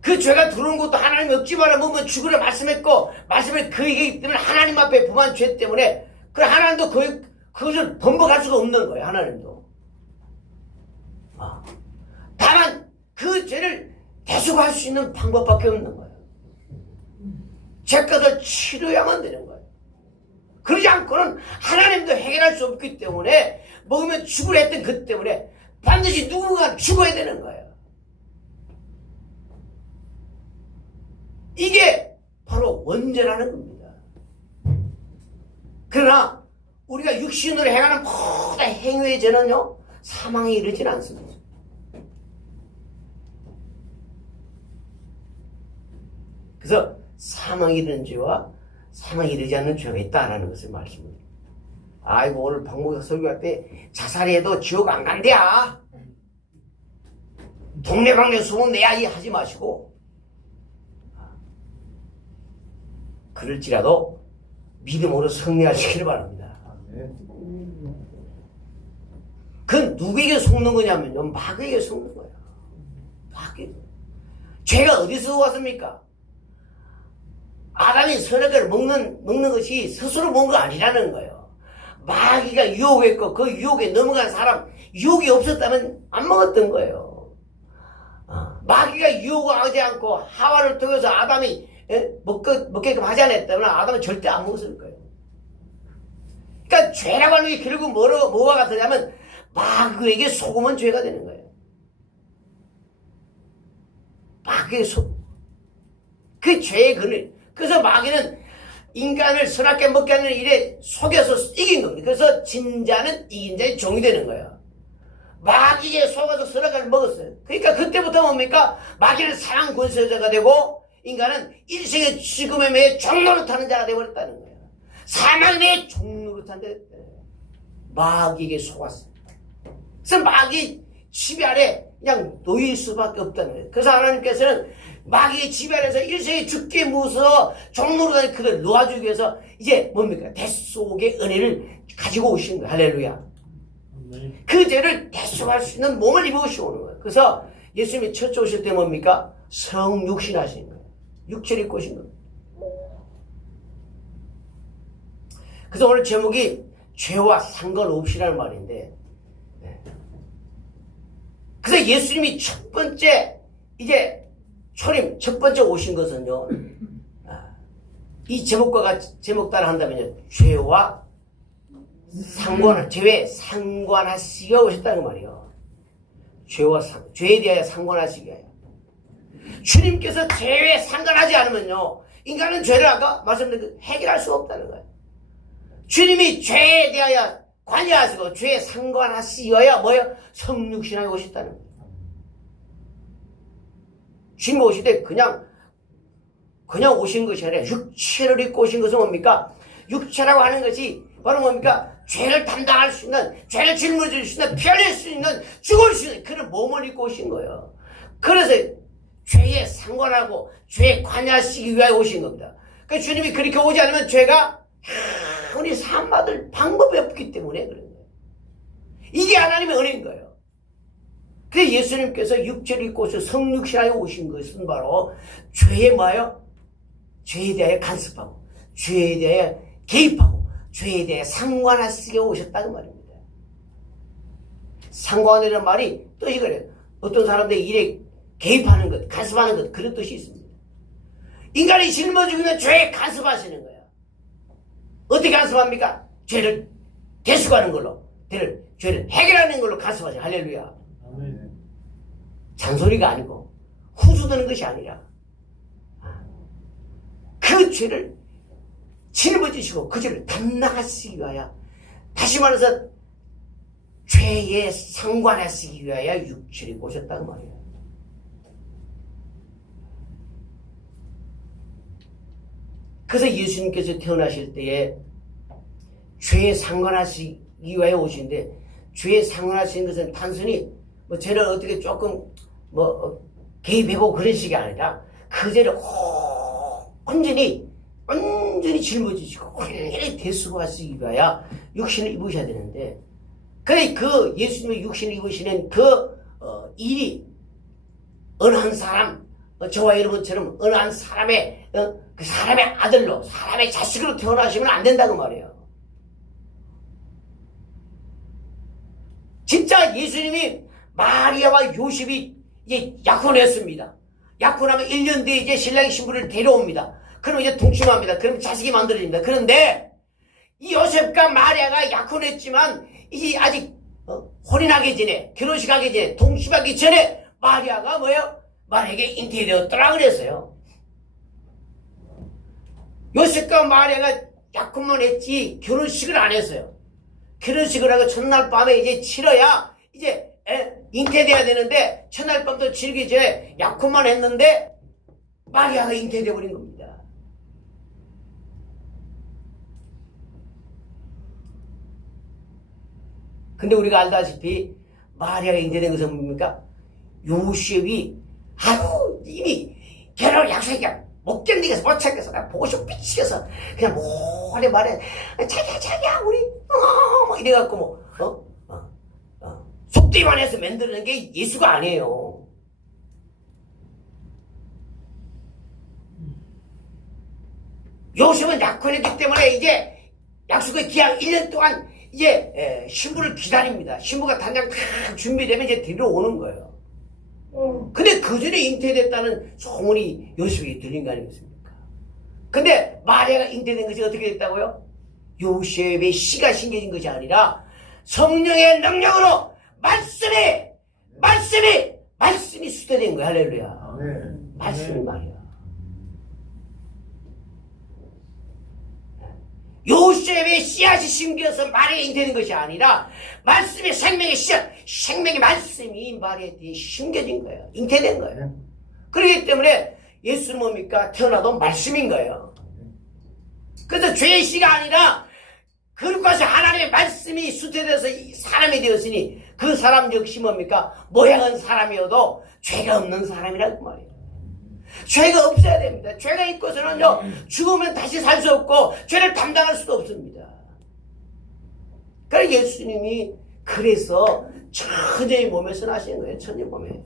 그 죄가 들어온 것도 하나님 억지 말아 먹으면 죽으라 말씀했고, 말씀을 그 얘기 때문에 하나님 앞에 범한 죄 때문에, 그 하나님도 그것을 번복할 수가 없는 거예요, 하나님도. 다만, 그 죄를 대속할 수 있는 방법밖에 없는 거예요. 죄값을 치료해야만 되는 거예요. 그러지 않고는 하나님도 해결할 수 없기 때문에, 먹으면 죽으라 했던 그 때문에 반드시 누군가 죽어야 되는 거예요. 이게 바로 원죄라는 겁니다. 그러나 우리가 육신으로 행하는 모든 행위의 죄는요, 사망에 이르진 않습니다. 그래서 사망에 이르는 죄와 사망에 이르지 않는 죄가 있다라는 것을 말씀드립니다. 아이고, 오늘 박목사 설교할 때 자살해도 지옥 안 간대야. 동네방네 소문 내야 하지 마시고, 그럴지라도 믿음으로 승리하시기를 바랍니다. 그건 누구에게 속는 거냐면요, 마귀에게 속는 거예요. 마귀. 죄가 어디서 왔습니까? 아담이 선악과를 먹는 것이 스스로 먹은 거 아니라는 거예요. 마귀가 유혹했고, 그 유혹에 넘어간 사람, 유혹이 없었다면 안 먹었던 거예요. 마귀가 유혹하지 않고 하와를 통해서 아담이 먹게끔 하지 않았다면 아담은 절대 안 먹었을 거예요. 그러니까 죄라고 하는 게 결국 뭐와 같으냐면 마귀에게 속으면 죄가 되는 거예요. 마귀에게 그 죄의 근원. 그래서 마귀는 인간을 선악게 먹게 하는 일에 속여서 이긴 겁니다. 그래서 진자는 이긴 자의 종이 되는 거예요. 마귀에 속아서 선악과를 먹었어요. 그러니까 그때부터 뭡니까? 마귀는 사랑 권세자가 되고 인간은 일생의 죽음에 매여 종노릇하는 자가 되어버렸다는 거예요. 사망에 매여 종노릇하는 자가 되어버렸어요. 마귀에게 속았어요. 그래서 마귀 지배 아래 그냥 놓일 수밖에 없다는 거예요. 그래서 하나님께서는 마귀의 지배 아래서 일생에 죽게 무서워 종노릇하는 그들 놓아주기 위해서 이제 뭡니까? 대속의 은혜를 가지고 오신 거예요. 할렐루야. 그 죄를 대속할 수 있는 몸을 입으시오는 거예요. 그래서 예수님이 첫째 오실 때 뭡니까? 성육신 하신 거예요. 육체를 입고 오신 겁니다. 그래서 오늘 제목이 죄와 상관없이라는 말인데, 그래서 예수님이 첫 번째 이제 초림 첫 번째 오신 것은요, 이 제목 따라 한다면요, 죄와 죄에 상관하시기 오셨다는 말이에요. 죄에 대하여 상관하시기 위하여. 주님께서 죄에 상관하지 않으면요, 인간은 죄를 아까 말씀드린 해결할 수 없다는 거예요. 주님이 죄에 대하여 관여하시고 죄에 상관하시기 위하여 뭐예요? 성육신하게 오셨다는 거예요. 주님 오실 때 그냥 오신 것이 아니라 육체를 입고 오신 것은 뭡니까? 육체라고 하는 것이 바로 뭡니까? 죄를 담당할 수 있는, 죄를 짊어질 수 있는, 피할 수 있는, 죽을 수 있는 그런 몸을 입고 오신 거예요. 그래서 죄에 상관하고 죄에 관여하시기 위하여 오신 겁니다. 그러니까 주님이 그렇게 오지 않으면 죄가 우리 사함받을 방법이 없기 때문에 그런 거예요. 이게 하나님의 은혜인 거예요. 그래서 예수님께서 육체를 입고 오셔서 성육신하여 오신 것은 바로 죄에 뭐예요? 죄에 대하여 간섭하고 죄에 대하여 개입하고 죄에 대해 상관하시게 오셨다는 말입니다. 상관이라는 말이 뜻이 그래요. 어떤 사람들의 일에 개입하는 것, 간섭하는 것, 그런 뜻이 있습니다. 인간이 짊어지고 있는 죄에 간섭하시는 거예요. 어떻게 간섭합니까? 죄를 대속하는 걸로, 죄를 해결하는 걸로 간섭하죠. 할렐루야. 잔소리가 아니고 후수드는 것이 아니라 그 죄를 짊어지시고 그 죄를 담당하시기 위하여, 다시 말해서 죄에 상관하시기 위하여 육체를 오셨다는 말이에요. 그래서 예수님께서 태어나실 때에 죄에 상관하시기 위하여 오시는데 죄에 상응하시는 것은 단순히 뭐 죄를 어떻게 조금 개입하고 그런 식이 아니라 그 죄를 온전히 짊어지시고 온전히 대수하시기 위하여 육신을 입으셔야 되는데, 그래 그 예수님의 육신을 입으시는 그 일이 어느 한 사람, 저와 여러분처럼 어느 한 사람의 그 사람의 아들로, 사람의 자식으로 태어나시면 안 된다고 말이에요. 진짜 예수님이 마리아와 요셉이 이제 약혼했습니다. 약혼하면 1년 뒤에 이제 신랑이 신부를 데려옵니다. 그럼 이제 동침합니다. 그럼 자식이 만들어집니다. 그런데 이 요셉과 마리아가 약혼했지만 이제 아직 혼인하기 전에, 결혼식하기 전에, 동침하기 전에 마리아가 마리아에게 잉태되었더라 그랬어요. 요셉과 마리아가 약혼만 했지 결혼식을 안 했어요. 결혼식을 하고 첫날 밤에 이제 치러야 이제 잉태돼야 되는데, 첫날 밤도 치르기 전에 약혼만 했는데 마리아가 잉태돼 버린 겁니다. 근데 우리가 알다시피 마리아가 잉태된 것은 뭡니까? 요셉이 이미 결혼 약속이 못 견디겠어, 못 참겠어, 보고 싶어 미치겠어, 그냥 모래 말해, 자기야 우리 이래갖고 속되기만 해서 만드는 게 예수가 아니에요. 요셉은 약혼했기 때문에 이제 약속의 기한 1년 동안 이제 신부를 기다립니다. 신부가 단장 다 준비되면 이제 데려오는 거예요. 근데 그 전에 잉태됐다는 소문이 요셉에게 들린 거 아니겠습니까? 근데 마리아가 잉태된 것이 어떻게 됐다고요? 요셉의 씨가 심겨진 것이 아니라 성령의 능력으로 말씀이 수도된 거야. 할렐루야. 말씀이 말이야. 요셉의 씨앗이 심겨서 마리아에 잉태된 것이 아니라 말씀의 생명의 씨앗, 생명의 말씀이 마리아에 심겨진 거예요. 잉태된 거예요. 그렇기 때문에 예수는 뭡니까? 태어나도 말씀인 거예요. 그래서 죄의 씨가 아니라 그것이 하나님의 말씀이 수태돼서 사람이 되었으니 그 사람 역시 뭡니까? 모양은 사람이어도 죄가 없는 사람이라고 말이에요. 죄가 없어야 됩니다. 죄가 있고서는요, 죽으면 다시 살 수 없고 죄를 담당할 수도 없습니다. 그래서 예수님이 그래서 천의 몸에서 나시는 거예요. 천의 몸에.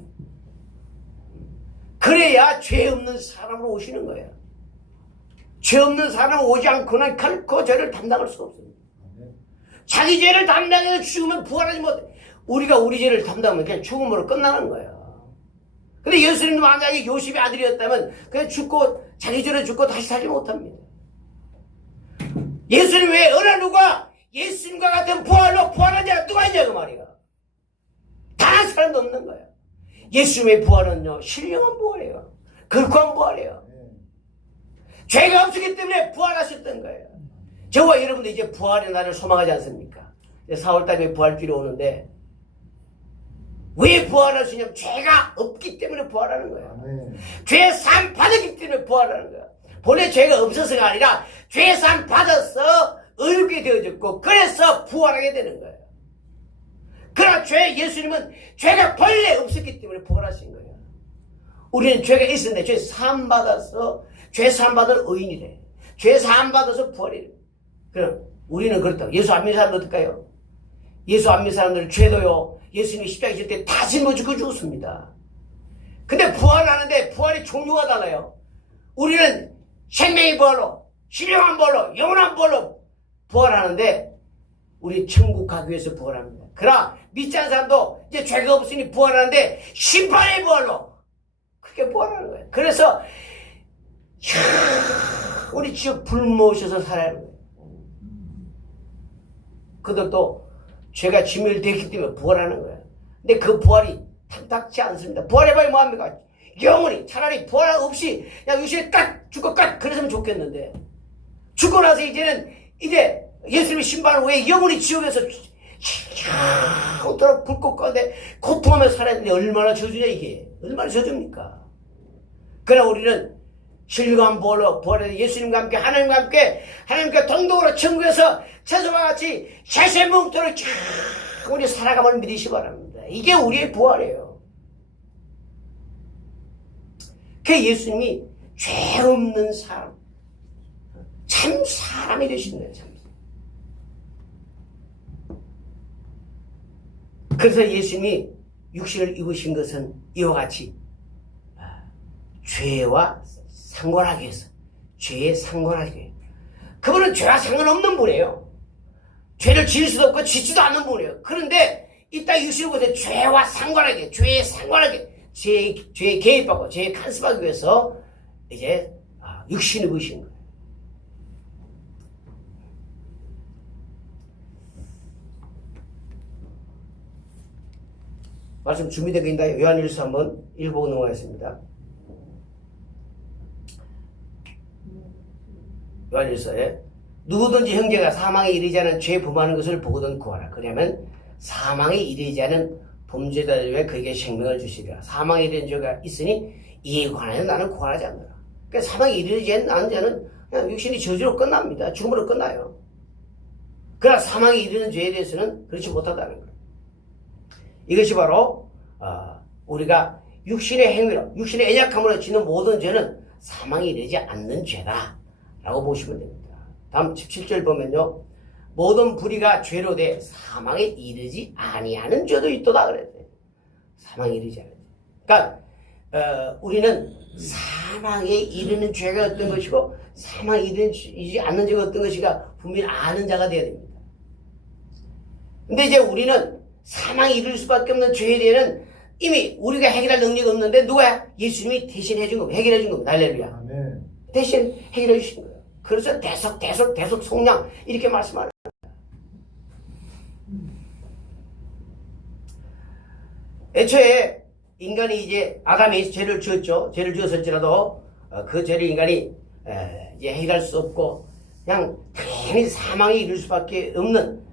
그래야 죄 없는 사람으로 오시는 거예요. 죄 없는 사람은 오지 않고는 결코 죄를 담당할 수가 없습니다. 자기 죄를 담당해서 죽으면 부활하지 못해. 우리가 우리 죄를 담당하면 그냥 죽음으로 끝나는 거예요. 근데 예수님도 만약에 요셉의 아들이었다면 그냥 죽고 자기 죄로 죽고 다시 살지 못합니다. 예수님 왜 어느 누가 예수님과 같은 부활로 부활한 자가 누가 있냐고 말이야. 단 한 사람도 없는 거야. 예수님의 부활은요, 신령한 부활이에요. 거룩한 부활이에요. 죄가 없었기 때문에 부활하셨던 거예요. 저와 여러분도 이제 부활의 날을 소망하지 않습니까? 4월달에 부활주일이 오는데 왜 부활할 수 있냐면 죄가 없기 때문에 부활하는 거예요. 죄 사함 받았기 때문에 부활하는 거예요. 본래 죄가 없어서가 아니라 죄 사함 받아서 의롭게 되어졌고 그래서 부활하게 되는 거예요. 그러나 예수님은 죄가 본래 없었기 때문에 부활하신 거예요. 우리는 죄가 있었는데 죄 사함 받아서 죄 사함 받은 의인이래. 죄 사함 받아서 부활이래. 그럼 우리는 그렇다고. 예수 안 믿는 사람들 어떨까요? 예수 안 믿는 사람들은 죄도요, 예수님이 십자가에 있을 때 다 짊어지고 죽었습니다. 근데 부활하는데 부활의 종류가 달라요. 우리는 생명의 부활로, 신령한 부활로, 영원한 부활로 부활하는데 우리 천국 가기 위해서 부활합니다. 그러나 믿지 않는 사람도 이제 죄가 없으니 부활하는데 심판의 부활로 그렇게 부활하는 거예요. 그래서 우리 지옥 불 모셔서 살아야 하는 거예요. 그들도 죄가 진멸됐기 때문에 부활하는 거예요. 근데 그 부활이 탐탁지 않습니다. 부활해봐야 뭐합니까? 영원히. 차라리 부활 없이 그냥 요새 딱 죽고 딱 그랬으면 좋겠는데 죽고 나서 이제 예수님의 신발 후에 영원히 지옥에서 어떠나 불꽃 가운데 고통하면서 살았는데 얼마나 저주냐 이게. 얼마나 저주입니까? 그러나 우리는 신령한 부활로 부활해서 예수님과 함께 하나님과 동독으로 천국에서 천사와 같이 새새 뭉토를 쫙 우리 살아감을 믿으시기 바랍니다. 이게 우리의 부활이에요. 그 예수님이 죄 없는 사람, 참 사람이 되신 거예요. 참. 그래서 예수님이 육신을 입으신 것은 이와 같이 죄와 상관하기 위해서, 죄에 상관하기 위해서. 그분은 죄와 상관없는 분이에요. 죄를 지을 수도 없고 짓지도 않는 분이에요. 그런데 이 땅 육신을 보세요. 죄와 상관하게, 죄에 상관하게, 죄에 개입하고 죄에 간섭하기 위해서 이제 육신을 입으신 거예요. 말씀 준비되어 있나요? 요한일서 한번 읽어보고 넘어가겠습니다. 요한일서에 누구든지 형제가 사망에 이르지 않은 죄 범하는 것을 보거든 구하라. 그러면 사망에 이르지 않은 범죄자들 위해 그에게 생명을 주시리라. 사망에 이르는 죄가 있으니 이에 관하여 나는 구하지 않노라. 그러니까 사망에 이르지 않는 자는 그냥 육신이 저주로 끝납니다. 죽음으로 끝나요. 그러나 사망에 이르는 죄에 대해서는 그렇지 못하다는 거예요. 이것이 바로 우리가 육신의 행위로, 육신의 애약함으로 짓는 모든 죄는 사망에 이르지 않는 죄다 라고 보시면 됩니다. 다음 17절 보면요, 모든 불의가 죄로 돼 사망에 이르지 아니하는 죄도 있도다 그랬어요. 사망에 이르지 않는 죄. 그러니까 우리는 사망에 이르는 죄가 어떤 것이고 사망에 이르지 않는 죄가 어떤 것인가 분명히 아는 자가 되어야 됩니다. 근데 이제 우리는 사망에 이를 수밖에 없는 죄에 대해서는 이미 우리가 해결할 능력이 없는데 누가 예수님이 대신 해준 겁니다. 해결해 준 겁니다. 할렐루야. 대신 해결해 주신 거예요. 그래서 대속 속량 이렇게 말씀하는 거예요. 애초에 인간이 이제 아담이 죄를 지었죠. 죄를 지었을지라도 그 죄를 인간이 이제 해결할 수 없고 그냥 당연히 사망에 이를 수밖에 없는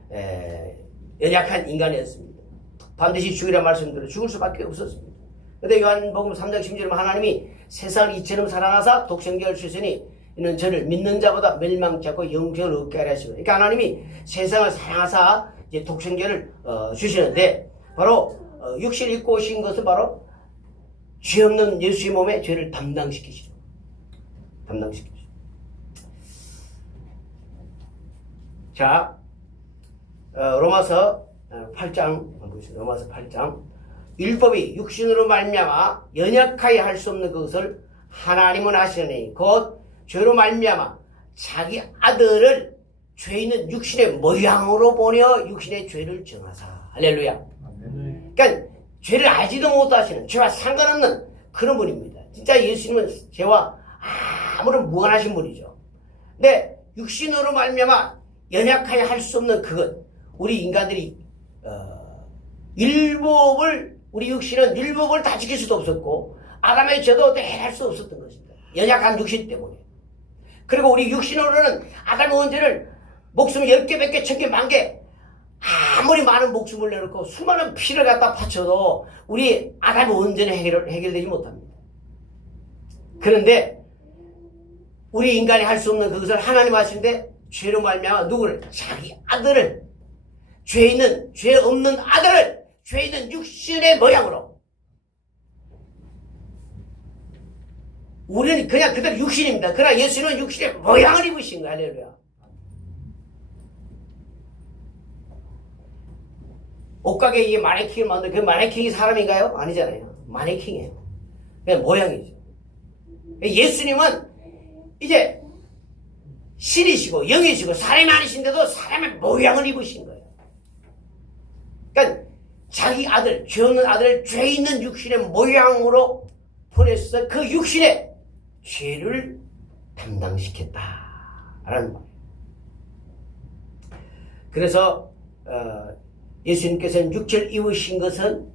연약한 인간이었습니다. 반드시 죽이라 말씀드려 죽을 수밖에 없었습니다. 그런데 요한복음 3장 10절에 하나님이 세상을 이처럼 사랑하사 독생자를 주시니 이는 저를 믿는 자보다 멸망치 않고 영생을 얻게 하려 하시고, 그러니까 하나님이 세상을 사랑하사 이제 독생자를 주시는데 바로 육신을 입고 오신 것은 바로 죄 없는 예수의 몸에 죄를 담당시키시죠. 자, 로마서 8장 보겠습니다. 로마서 8장 율법이 육신으로 말미암아 연약하게 할 수 없는 그것을 하나님은 아시느니 곧 죄로 말미암아 자기 아들을 죄 있는 육신의 모양으로 보내어 육신의 죄를 정하사. 할렐루야. 그러니까 죄를 알지도 못하시는 죄와 상관없는 그런 분입니다. 진짜 예수님은 죄와 아무런 무관하신 분이죠. 근데 육신으로 말미암아 연약하게 할 수 없는 그것, 우리 인간들이 우리 육신은 율법을 다 지킬 수도 없었고 아담의 죄도 해할 수 없었던 것입니다. 연약한 육신 때문에. 그리고 우리 육신으로는 아담의 원죄를 목숨 10개, 100개, 1000개, 10,000개 아무리 많은 목숨을 내놓고 수많은 피를 갖다 바쳐도 우리 아담의 원죄는 해결되지 못합니다. 그런데 우리 인간이 할 수 없는 그것을 하나님 하시는데 죄로 말미암아 누구를? 자기 아들을, 죄 없는 아들을 죄 있는 육신의 모양으로. 우리는 그냥 그대로 육신입니다. 그러나 예수는 육신의 모양을 입으신 거예요. 할렐루야. 옷가게에 이 마네킹을 만든 그 마네킹이 사람인가요? 아니잖아요. 마네킹이에요. 그냥 모양이죠. 예수님은 이제 신이시고 영이시고 사람이 아니신데도 사람의 모양을 입으신 거예요. 그러니까 자기 아들, 죄 없는 아들을 죄 있는 육신의 모양으로 보내서 그 육신의 죄를 담당시켰다라는 거예요. 그래서 예수님께서는 육체를 입으신 것은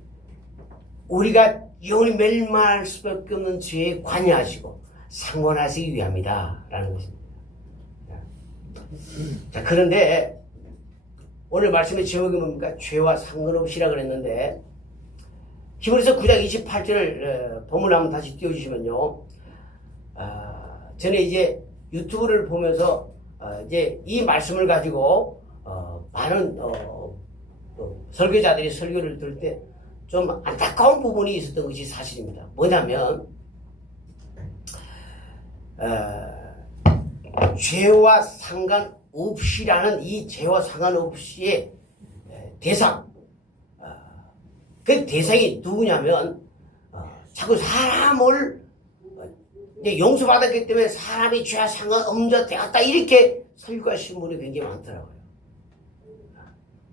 우리가 영원히 멸망할 수밖에 없는 죄에 관여하시고 상관하시기 위함이다 라는 것입니다. 자, 그런데 오늘 말씀의 제목이 뭡니까? 죄와 상관없이라 그랬는데 히브리서 9장 28절을 본문을 한번 다시 띄워주시면요, 저는 이제 유튜브를 보면서 이제 이 말씀을 가지고 많은 설교자들이 설교를 들을 때 좀 안타까운 부분이 있었던 것이 사실입니다. 뭐냐면 죄와 상관없이라는 이 죄와 상관없이의 대상, 그 대상이 누구냐면 자꾸 사람을 이제 용서받았기 때문에 사람이 죄와 상관없는 되었다 이렇게 설교하시는 분이 굉장히 많더라고요.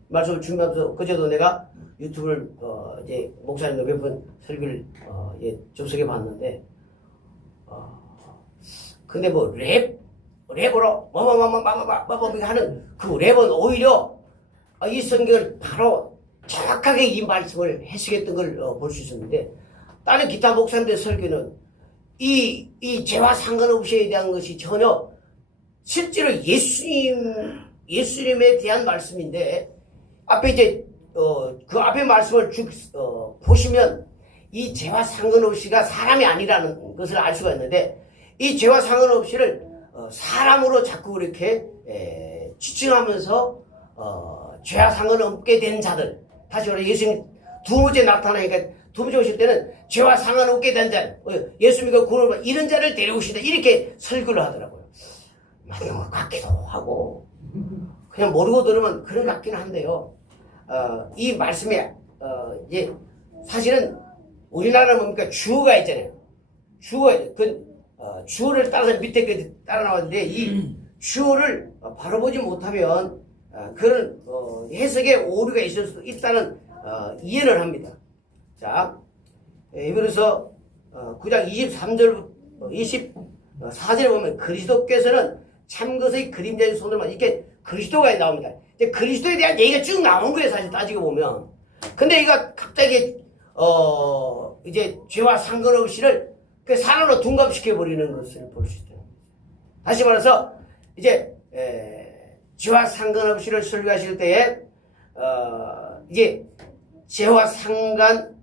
말씀을 준비하면서 그제도 내가 유튜브를 이제 목사님도 몇 번 설교를 접속해 봤는데 근데 뭐 랩으로 뭐뭐뭐뭐뭐뭐 하는 그 랩은 오히려 이 성경을 바로 정확하게 이 말씀을 해석했던 걸 볼 수 있었는데 다른 기타 목사님들 설교는 이 죄와 상관없이에 대한 것이 전혀 실제로 예수님에 대한 말씀인데 앞에 이제 그 앞에 말씀을 보시면 이 죄와 상관없이가 사람이 아니라는 것을 알 수가 있는데 이 죄와 상관없이를 사람으로 자꾸 그렇게 지칭하면서 죄와 상관없게 된 자들 다시 말해 예수님 두 번째 나타나니까 두 번째 오실 때는 죄와 상관없게 된 자 예수님과 구원을 이런 자를 데려오시다 이렇게 설교를 하더라고요. 맞는 것 같기도 하고 그냥 모르고 들으면 그런 것 같기는 한데요. 이 말씀에 이제 사실은 우리나라는 뭡니까 주어가 있잖아요. 주어를 따라서 밑에 따라 나왔는데 이 주어를 바로 보지 못하면 그런 해석에 오류가 있을 수 있다는 이해를 합니다. 자, 이번에서 9장 23절 24절에 보면 그리스도께서는 참것의 그림자의 손으로만 이렇게 그리스도가 나옵니다. 이제 그리스도에 대한 얘기가 쭉 나오는 거예요, 사실 따지고 보면. 근데 이거 갑자기 이제 죄와 상관없이를 그 사람으로 둔갑시켜버리는 것을 볼 수 있어요. 다시 말해서 이제 죄와 상관없이를 설교하실 때에 이제 죄와 상관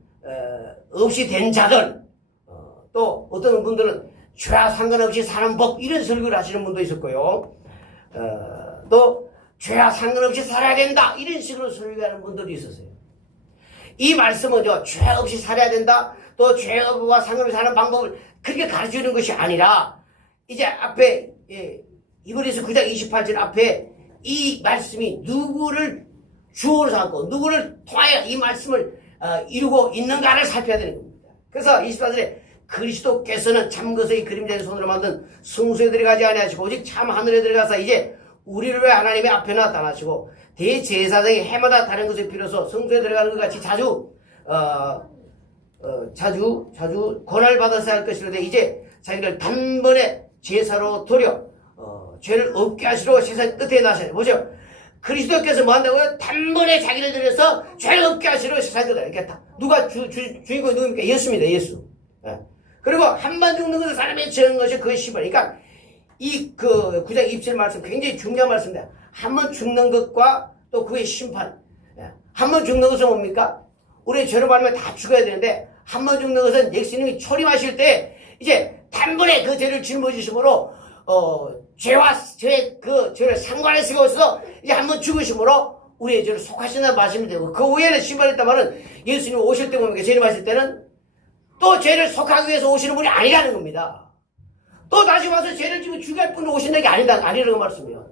없이 된 자들 또 어떤 분들은 죄와 상관없이 사는 법 이런 설교를 하시는 분도 있었고요. 또 죄와 상관없이 살아야 된다 이런 식으로 설교하는 분들도 있었어요. 이 말씀은요 죄 없이 살아야 된다 또 죄와 상관없이 사는 방법을 그렇게 가르치는 것이 아니라 이제 앞에 이번에서 9장 28절 앞에 이 말씀이 누구를 주어로 삼고 누구를 통하여 이 말씀을 이루고 있는가를 살펴야 되는 겁니다. 그래서 24절에 그리스도께서는 참것의 그림자의 손으로 만든 성소에 들어가지 아니하시고 오직 참 하늘에 들어가서 이제 우리를 위해 하나님의 앞에 나타나시고 대제사장이 해마다 다른 것에 비로소 성소에 들어가는 것 같이 자주 권한을 받아서 할 것이로되 이제 자기를 단번에 제사로 드려 죄를 없게 하시러 세상 끝에 나셔요. 보죠. 그리스도께서 뭐 한다고요? 단번에 자기를 들여서 죄를 없게 하시러 세상 끝에 이렇게 누가 주인공이 누굽니까? 예수입니다. 예수. 그리고 한 번 죽는 것을 사람이 지은 것이 그의 심판. 그러니까 이 9장 27 말씀 굉장히 중요한 말씀입니다. 한 번 죽는 것과 또 그의 심판. 한 번 죽는 것은 뭡니까? 우리의 죄로 말하면 다 죽어야 되는데 한 번 죽는 것은 예수님이 초림하실 때 이제 단번에 그 죄를 짊어지심으로 죄를 상관할 수가 없어서 이제 한 번 죽으심으로 우리의 죄를 속하신다는 말씀이 되고 그 후에는 심판했다마는 예수님이 오실 때 뭡니까? 재림하실 때는 또 죄를 속하기 위해서 오시는 분이 아니라는 겁니다. 또 다시 와서 죄를 지고 죽일 분으로 오신다는 게 아니라는 말씀이에요.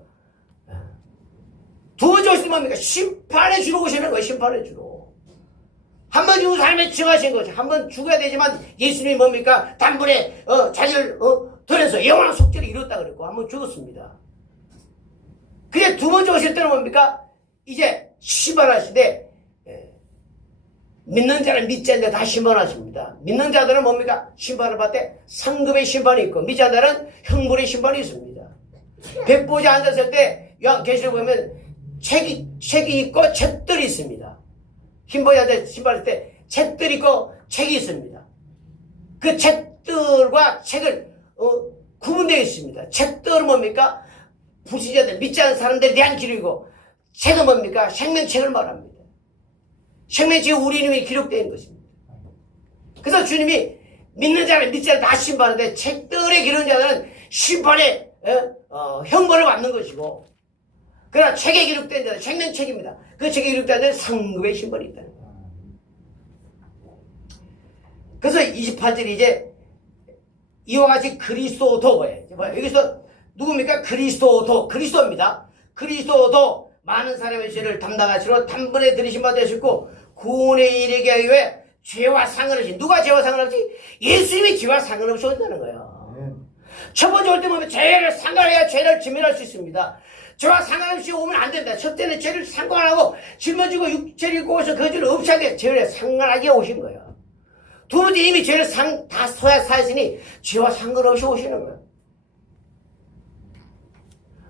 두 번째 오실 때 뭡니까? 심판의 주로 오시는 거예요. 심판의 주로. 한 번 죽은 삶에 증하신 거죠. 한 번 죽어야 되지만 예수님이 뭡니까? 단번에 자기를 들여서 영원한 속죄를 이뤘다 그랬고 한 번 죽었습니다. 그게 두 번째 오실 때는 뭡니까? 이제 심판하시되 믿는 자는 믿지 않는 자 다 심판하십니다. 믿는 자들은 뭡니까? 심판을 받되 상급의 심판이 있고 믿지 않는 자는 형벌의 심판이 있습니다. 백보지 앉았을 때 요한계시록 보면 책이 있고 책들이 있습니다. 흰보지 앉아 심판할 때 책들이 있고 책이 있습니다. 그 책들과 책을 구분되어 있습니다. 책들은 뭡니까? 불신자들 믿지 않는 사람들에 대한 기록이고 책은 뭡니까? 생명책을 말합니다. 생명책에 우리 이름이 기록되어 있는 것입니다. 그래서 주님이 믿는 자는 믿지 않는 다 심판하는데 책들에 기록된 자는 심판의 형벌을 받는 것이고 그러나 책에 기록된 자는 생명책입니다. 그 책에 기록된 자는 상급의 신분이 있다는 거예요. 그래서 28절이 이제 이와 같이 그리스도도에 여기서 누굽니까? 그리스도입니다. 그리스도도 많은 사람의 죄를 담당하시러 단번에 들이신 바 되셨고 구원에 이르게 하기 위해 죄와 상관없이 누가 죄와 상관없이 예수님이 죄와 상관없이 온다는 거예요. 첫 번째 올 때 보면 죄를 상관해야 죄를 지면할 수 있습니다. 죄와 상관없이 오면 안 된다. 첫째는 죄를 상관하고 짊어지고 육체를 입고 오셔서 그 죄를 없이 하게 죄를 상관하게 오신 거예요. 두 번째 이미 죄를 다 사했으니 죄와 상관없이 오시는 거예요.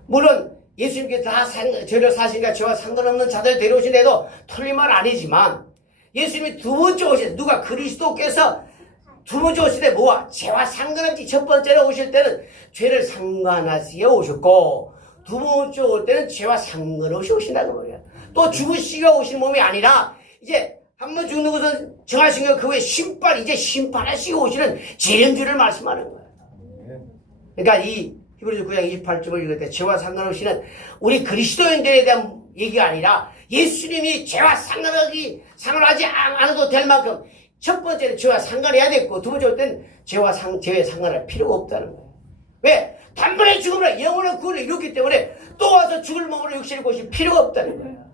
물론 예수님께서 다 죄를 사시니까 죄와 상관없는 자들 데려오신데도 틀린 말 아니지만 예수님이 두 번째 오실 때 누가 그리스도께서 두 번째 오실 때 뭐와? 죄와 상관없이 첫 번째로 오실 때는 죄를 상관하시게 오셨고 두 번째 올 때는 죄와 상관없이 오신다고 말이야. 또 죽으시게 오신 몸이 아니라 이제 한번 죽는 것은 정하신 거 그 외에 이제 심판하시고 오시는 재림주를 말씀하는 거야. 그러니까 이 히브리서 9장 28절을 읽을 때 죄와 상관없이는 우리 그리스도인들에 대한 얘기가 아니라 예수님이 죄와 상관하지 않아도 될 만큼 첫 번째는 죄와 상관해야 됐고 두 번째 올 때는 죄와 상관할 필요가 없다는 거예요. 왜? 단번에 죽음으로 영원한 구원을 이뤘기 때문에 또 와서 죽을 몸으로 육신을 고실 필요가 없다는 거예요.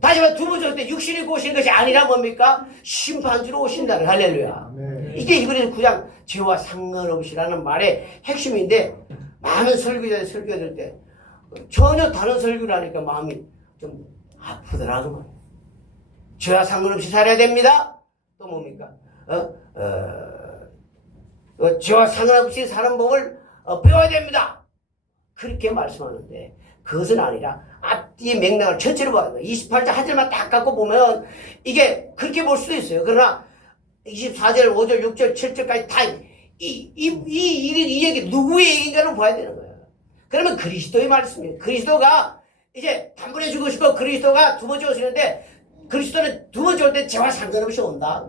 다시 말해 두 번째 올 때 육신이 고시는 것이 아니라 뭡니까? 심판주로 오신다는 할렐루야. 이게 히브리서 9장 죄와 상관없이라는 말의 핵심인데 많은 설교자들 설교할 때 전혀 다른 설교를 하니까 마음이 좀 아프더라고. 죄와 상관없이 살아야 됩니다. 또 뭡니까? 죄와 상관없이 사는 법을 배워야 됩니다. 그렇게 말씀하는데 그것은 아니라 앞뒤의 맥락을 전체로 봐야 돼요. 28절 한 절만 딱 갖고 보면 이게 그렇게 볼 수도 있어요. 그러나 24절, 5절, 6절, 7절까지 다 이 얘기 누구의 얘기인가를 봐야 되는 거예요. 그러면 그리스도의 말씀이에요. 그리스도가 이제 단번에 죽으시고 그리스도가 두 번째 오시는데 그리스도는 두 번째 올 때 죄와 상관없이 온다.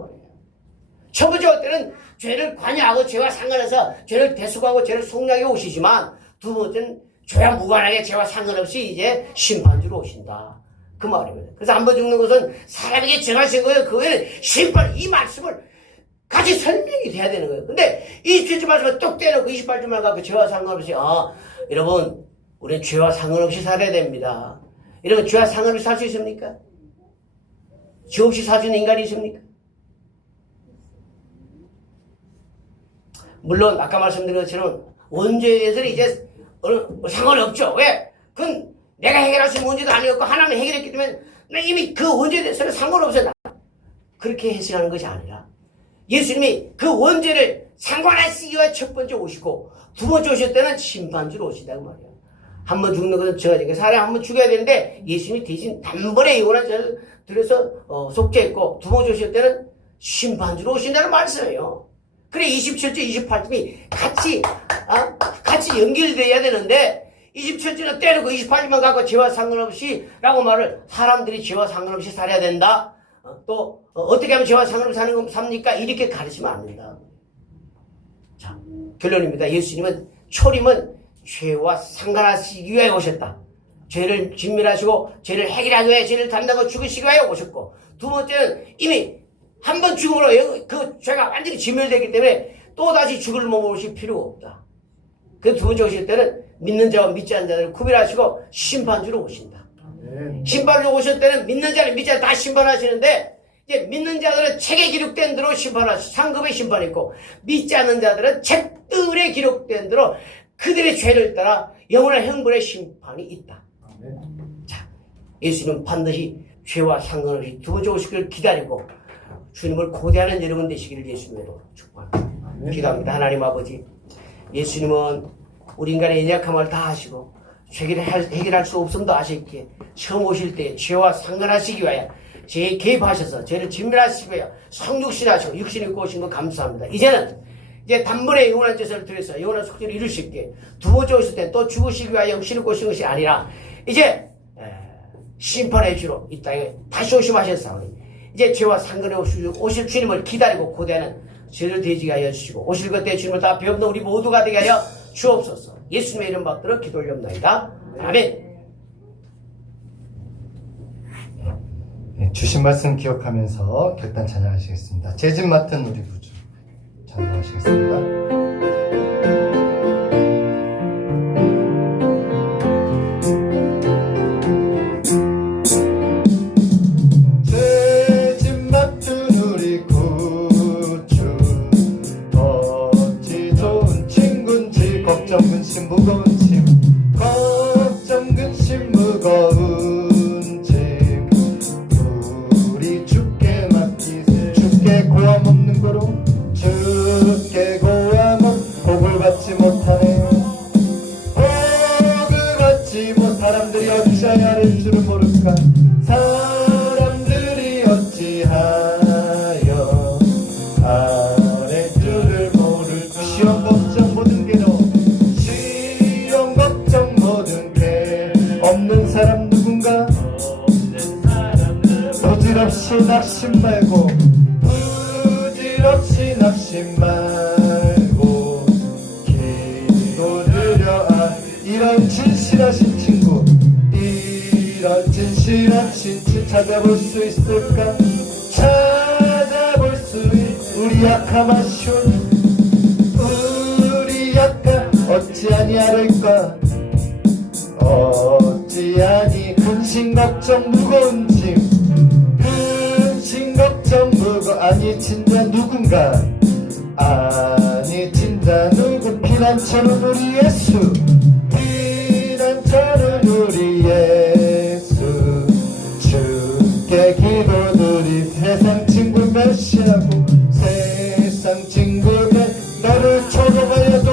첫 번째 올 때는 죄를 관여하고 죄와 상관해서 죄를 대속하고 죄를 속량해 오시지만 두 번째는 죄와 무관하게 죄와 상관없이 이제 심판주로 오신다. 그 말입니다. 그래서 한 번 죽는 것은 사람에게 정하신 거예요. 그 외에는 심판, 이 말씀을 같이 설명이 돼야 되는 거예요. 근데 27절 말씀을 뚝 떼놓고 28절만 갖고 죄와 상관없이 여러분 우리는 죄와 상관없이 살아야 됩니다. 여러분 죄와 상관없이 살 수 있습니까? 죄 없이 살 수 있는 인간이 있습니까? 물론 아까 말씀드린 것처럼 원죄에 대해서는 이제 상관없죠. 왜? 그건 내가 해결할 수 있는 문제도 아니었고 하나님이 해결했기 때문에 이미 그 원죄에 대해서는 상관없어요. 그렇게 해석하는 것이 아니라 예수님이 그 원죄를 상관하시기 위해 첫 번째 오시고 두 번째 오실 때는 심판주로 오신다고 말이에요. 한 번 죽는 것은 정해진 사람 한 번 죽여야 되는데 예수님이 대신 단번에 영원한 죄를 들여서 속죄했고 두 번째 오실 때는 심판주로 오신다는 말씀이에요. 그래 27절 28절이 같이 연결돼야 되는데 27절은 때리고 28절만 갖고 죄와 상관없이 라고 말을 사람들이 죄와 상관없이 살아야 된다. 또 어떻게 하면 죄와 상관없이 삽니까? 이렇게 가르치면 안 된다. 자, 결론입니다. 예수님은 초림은 죄와 상관하시기 위해 오셨다. 죄를 진멸하시고 죄를 해결하기 위해 죄를 담당하고 죽으시기 위해 오셨고 두 번째는 이미 한 번 죽음으로 그 죄가 완전히 진멸되기 때문에 또다시 죽을 몸으로 오실 필요가 없다. 그 두 번째 오실 때는 믿는 자와 믿지 않는 자를 구별하시고 심판주로 오신다. 심판주로 오실 때는 믿는 자를 믿지 않는 다 심판하시는데 이제 믿는 자들은 책에 기록된 대로 심판하시고 상급의 심판이 있고 믿지 않는 자들은 책들에 기록된 대로 그들의 죄를 따라 영원한 형벌의 심판이 있다. 자, 예수님은 반드시 죄와 상관없이 두 번째 오시기를 기다리고 주님을 고대하는 여러분 되시기를 예수님으로 축복합니다. 기도합니다. 하나님 아버지, 예수님은 우리 인간의 연약함을 다 하시고 죄를 해결할 수 없음도 아셨기에 처음 오실 때 죄와 상관하시기 위하여 죄에 개입하셔서 죄를 진멸하시기 위하여 성육신하시고 육신 입고 오신 거 감사합니다. 이제 단번에 영원한 죄를 들여서 영원한 속죄를 이룰 수 있게 두 번째 오실 때 또 죽으시기 위하여 육신 입고 오신 것이 아니라 이제 심판의 주로 이 땅에 다시 오심하셨사오니 이제 죄와 상관없이 오실 주님을 기다리고 고대하는 죄를 되지게 하여 주시고 오실 그때 주님을 다 배웠는 우리 모두가 되게 하여 주옵소서. 예수님의 이름 받들어 기도 올려옵나이다. 아멘. 주신 말씀 기억하면서 결단 찬양하시겠습니다. 재진 맡은 우리 구주 찬양하시겠습니다. 재진 맡은 우리 구주 어찌 좋은 친구인지 걱정 근심 무거운 짐 걱정 근심 무거운 짐 우리 주께 맡기세 주께 고함 없는 거로 주께 고함 없 복을 받지 못하네 복을 받지 못 사람들이 어찌하여 아랠 줄을 모를까 사람들이 어찌하여 아랠 줄을 모를까 시험 걱정 모든 괴로움 시험 걱정 모든 게 없는 사람 누군가 부질없이 낙심 말고 부질없이 낙심 말고 기도드려 이런 진실하신 친구 이런 진실한 친구 찾아볼 수 있을까 찾아볼 수 우리 약함 아쉬운 우리 약함 어찌하니 아를까 어찌하니 근심 걱정 무거운 짐 근심 걱정 무거 아니 진짜 누군가 아니 진짜 누군 피난처는 우리 예수 피난처는 우리 예수 주께 기도드리 세상 친구 멸시하고 세상 친구가 너를 조롱하여도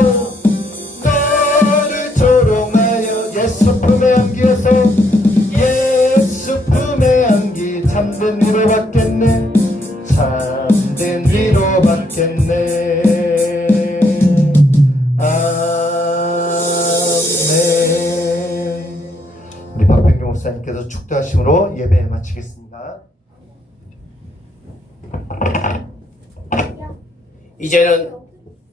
너를 조롱하여 예수 품에 안기어서 예수 품에 안기 참된 위로 받겠네 참된 위로 받겠네 아멘. 우리 박병규 목사님께서 축도하심으로 예배 마치겠습니다. 이제는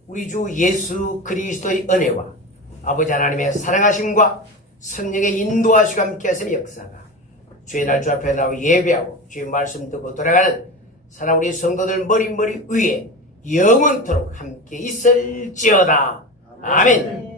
우리 주 예수 그리스도의 은혜와 아버지 하나님의 사랑하심과 성령의 인도하시고 함께 하시는 역사가 주의 날 주 앞에 나와 예배하고 주의 말씀 듣고 돌아가는 사랑 우리 성도들 머리 위에 영원토록 함께 있을지어다. 아멘.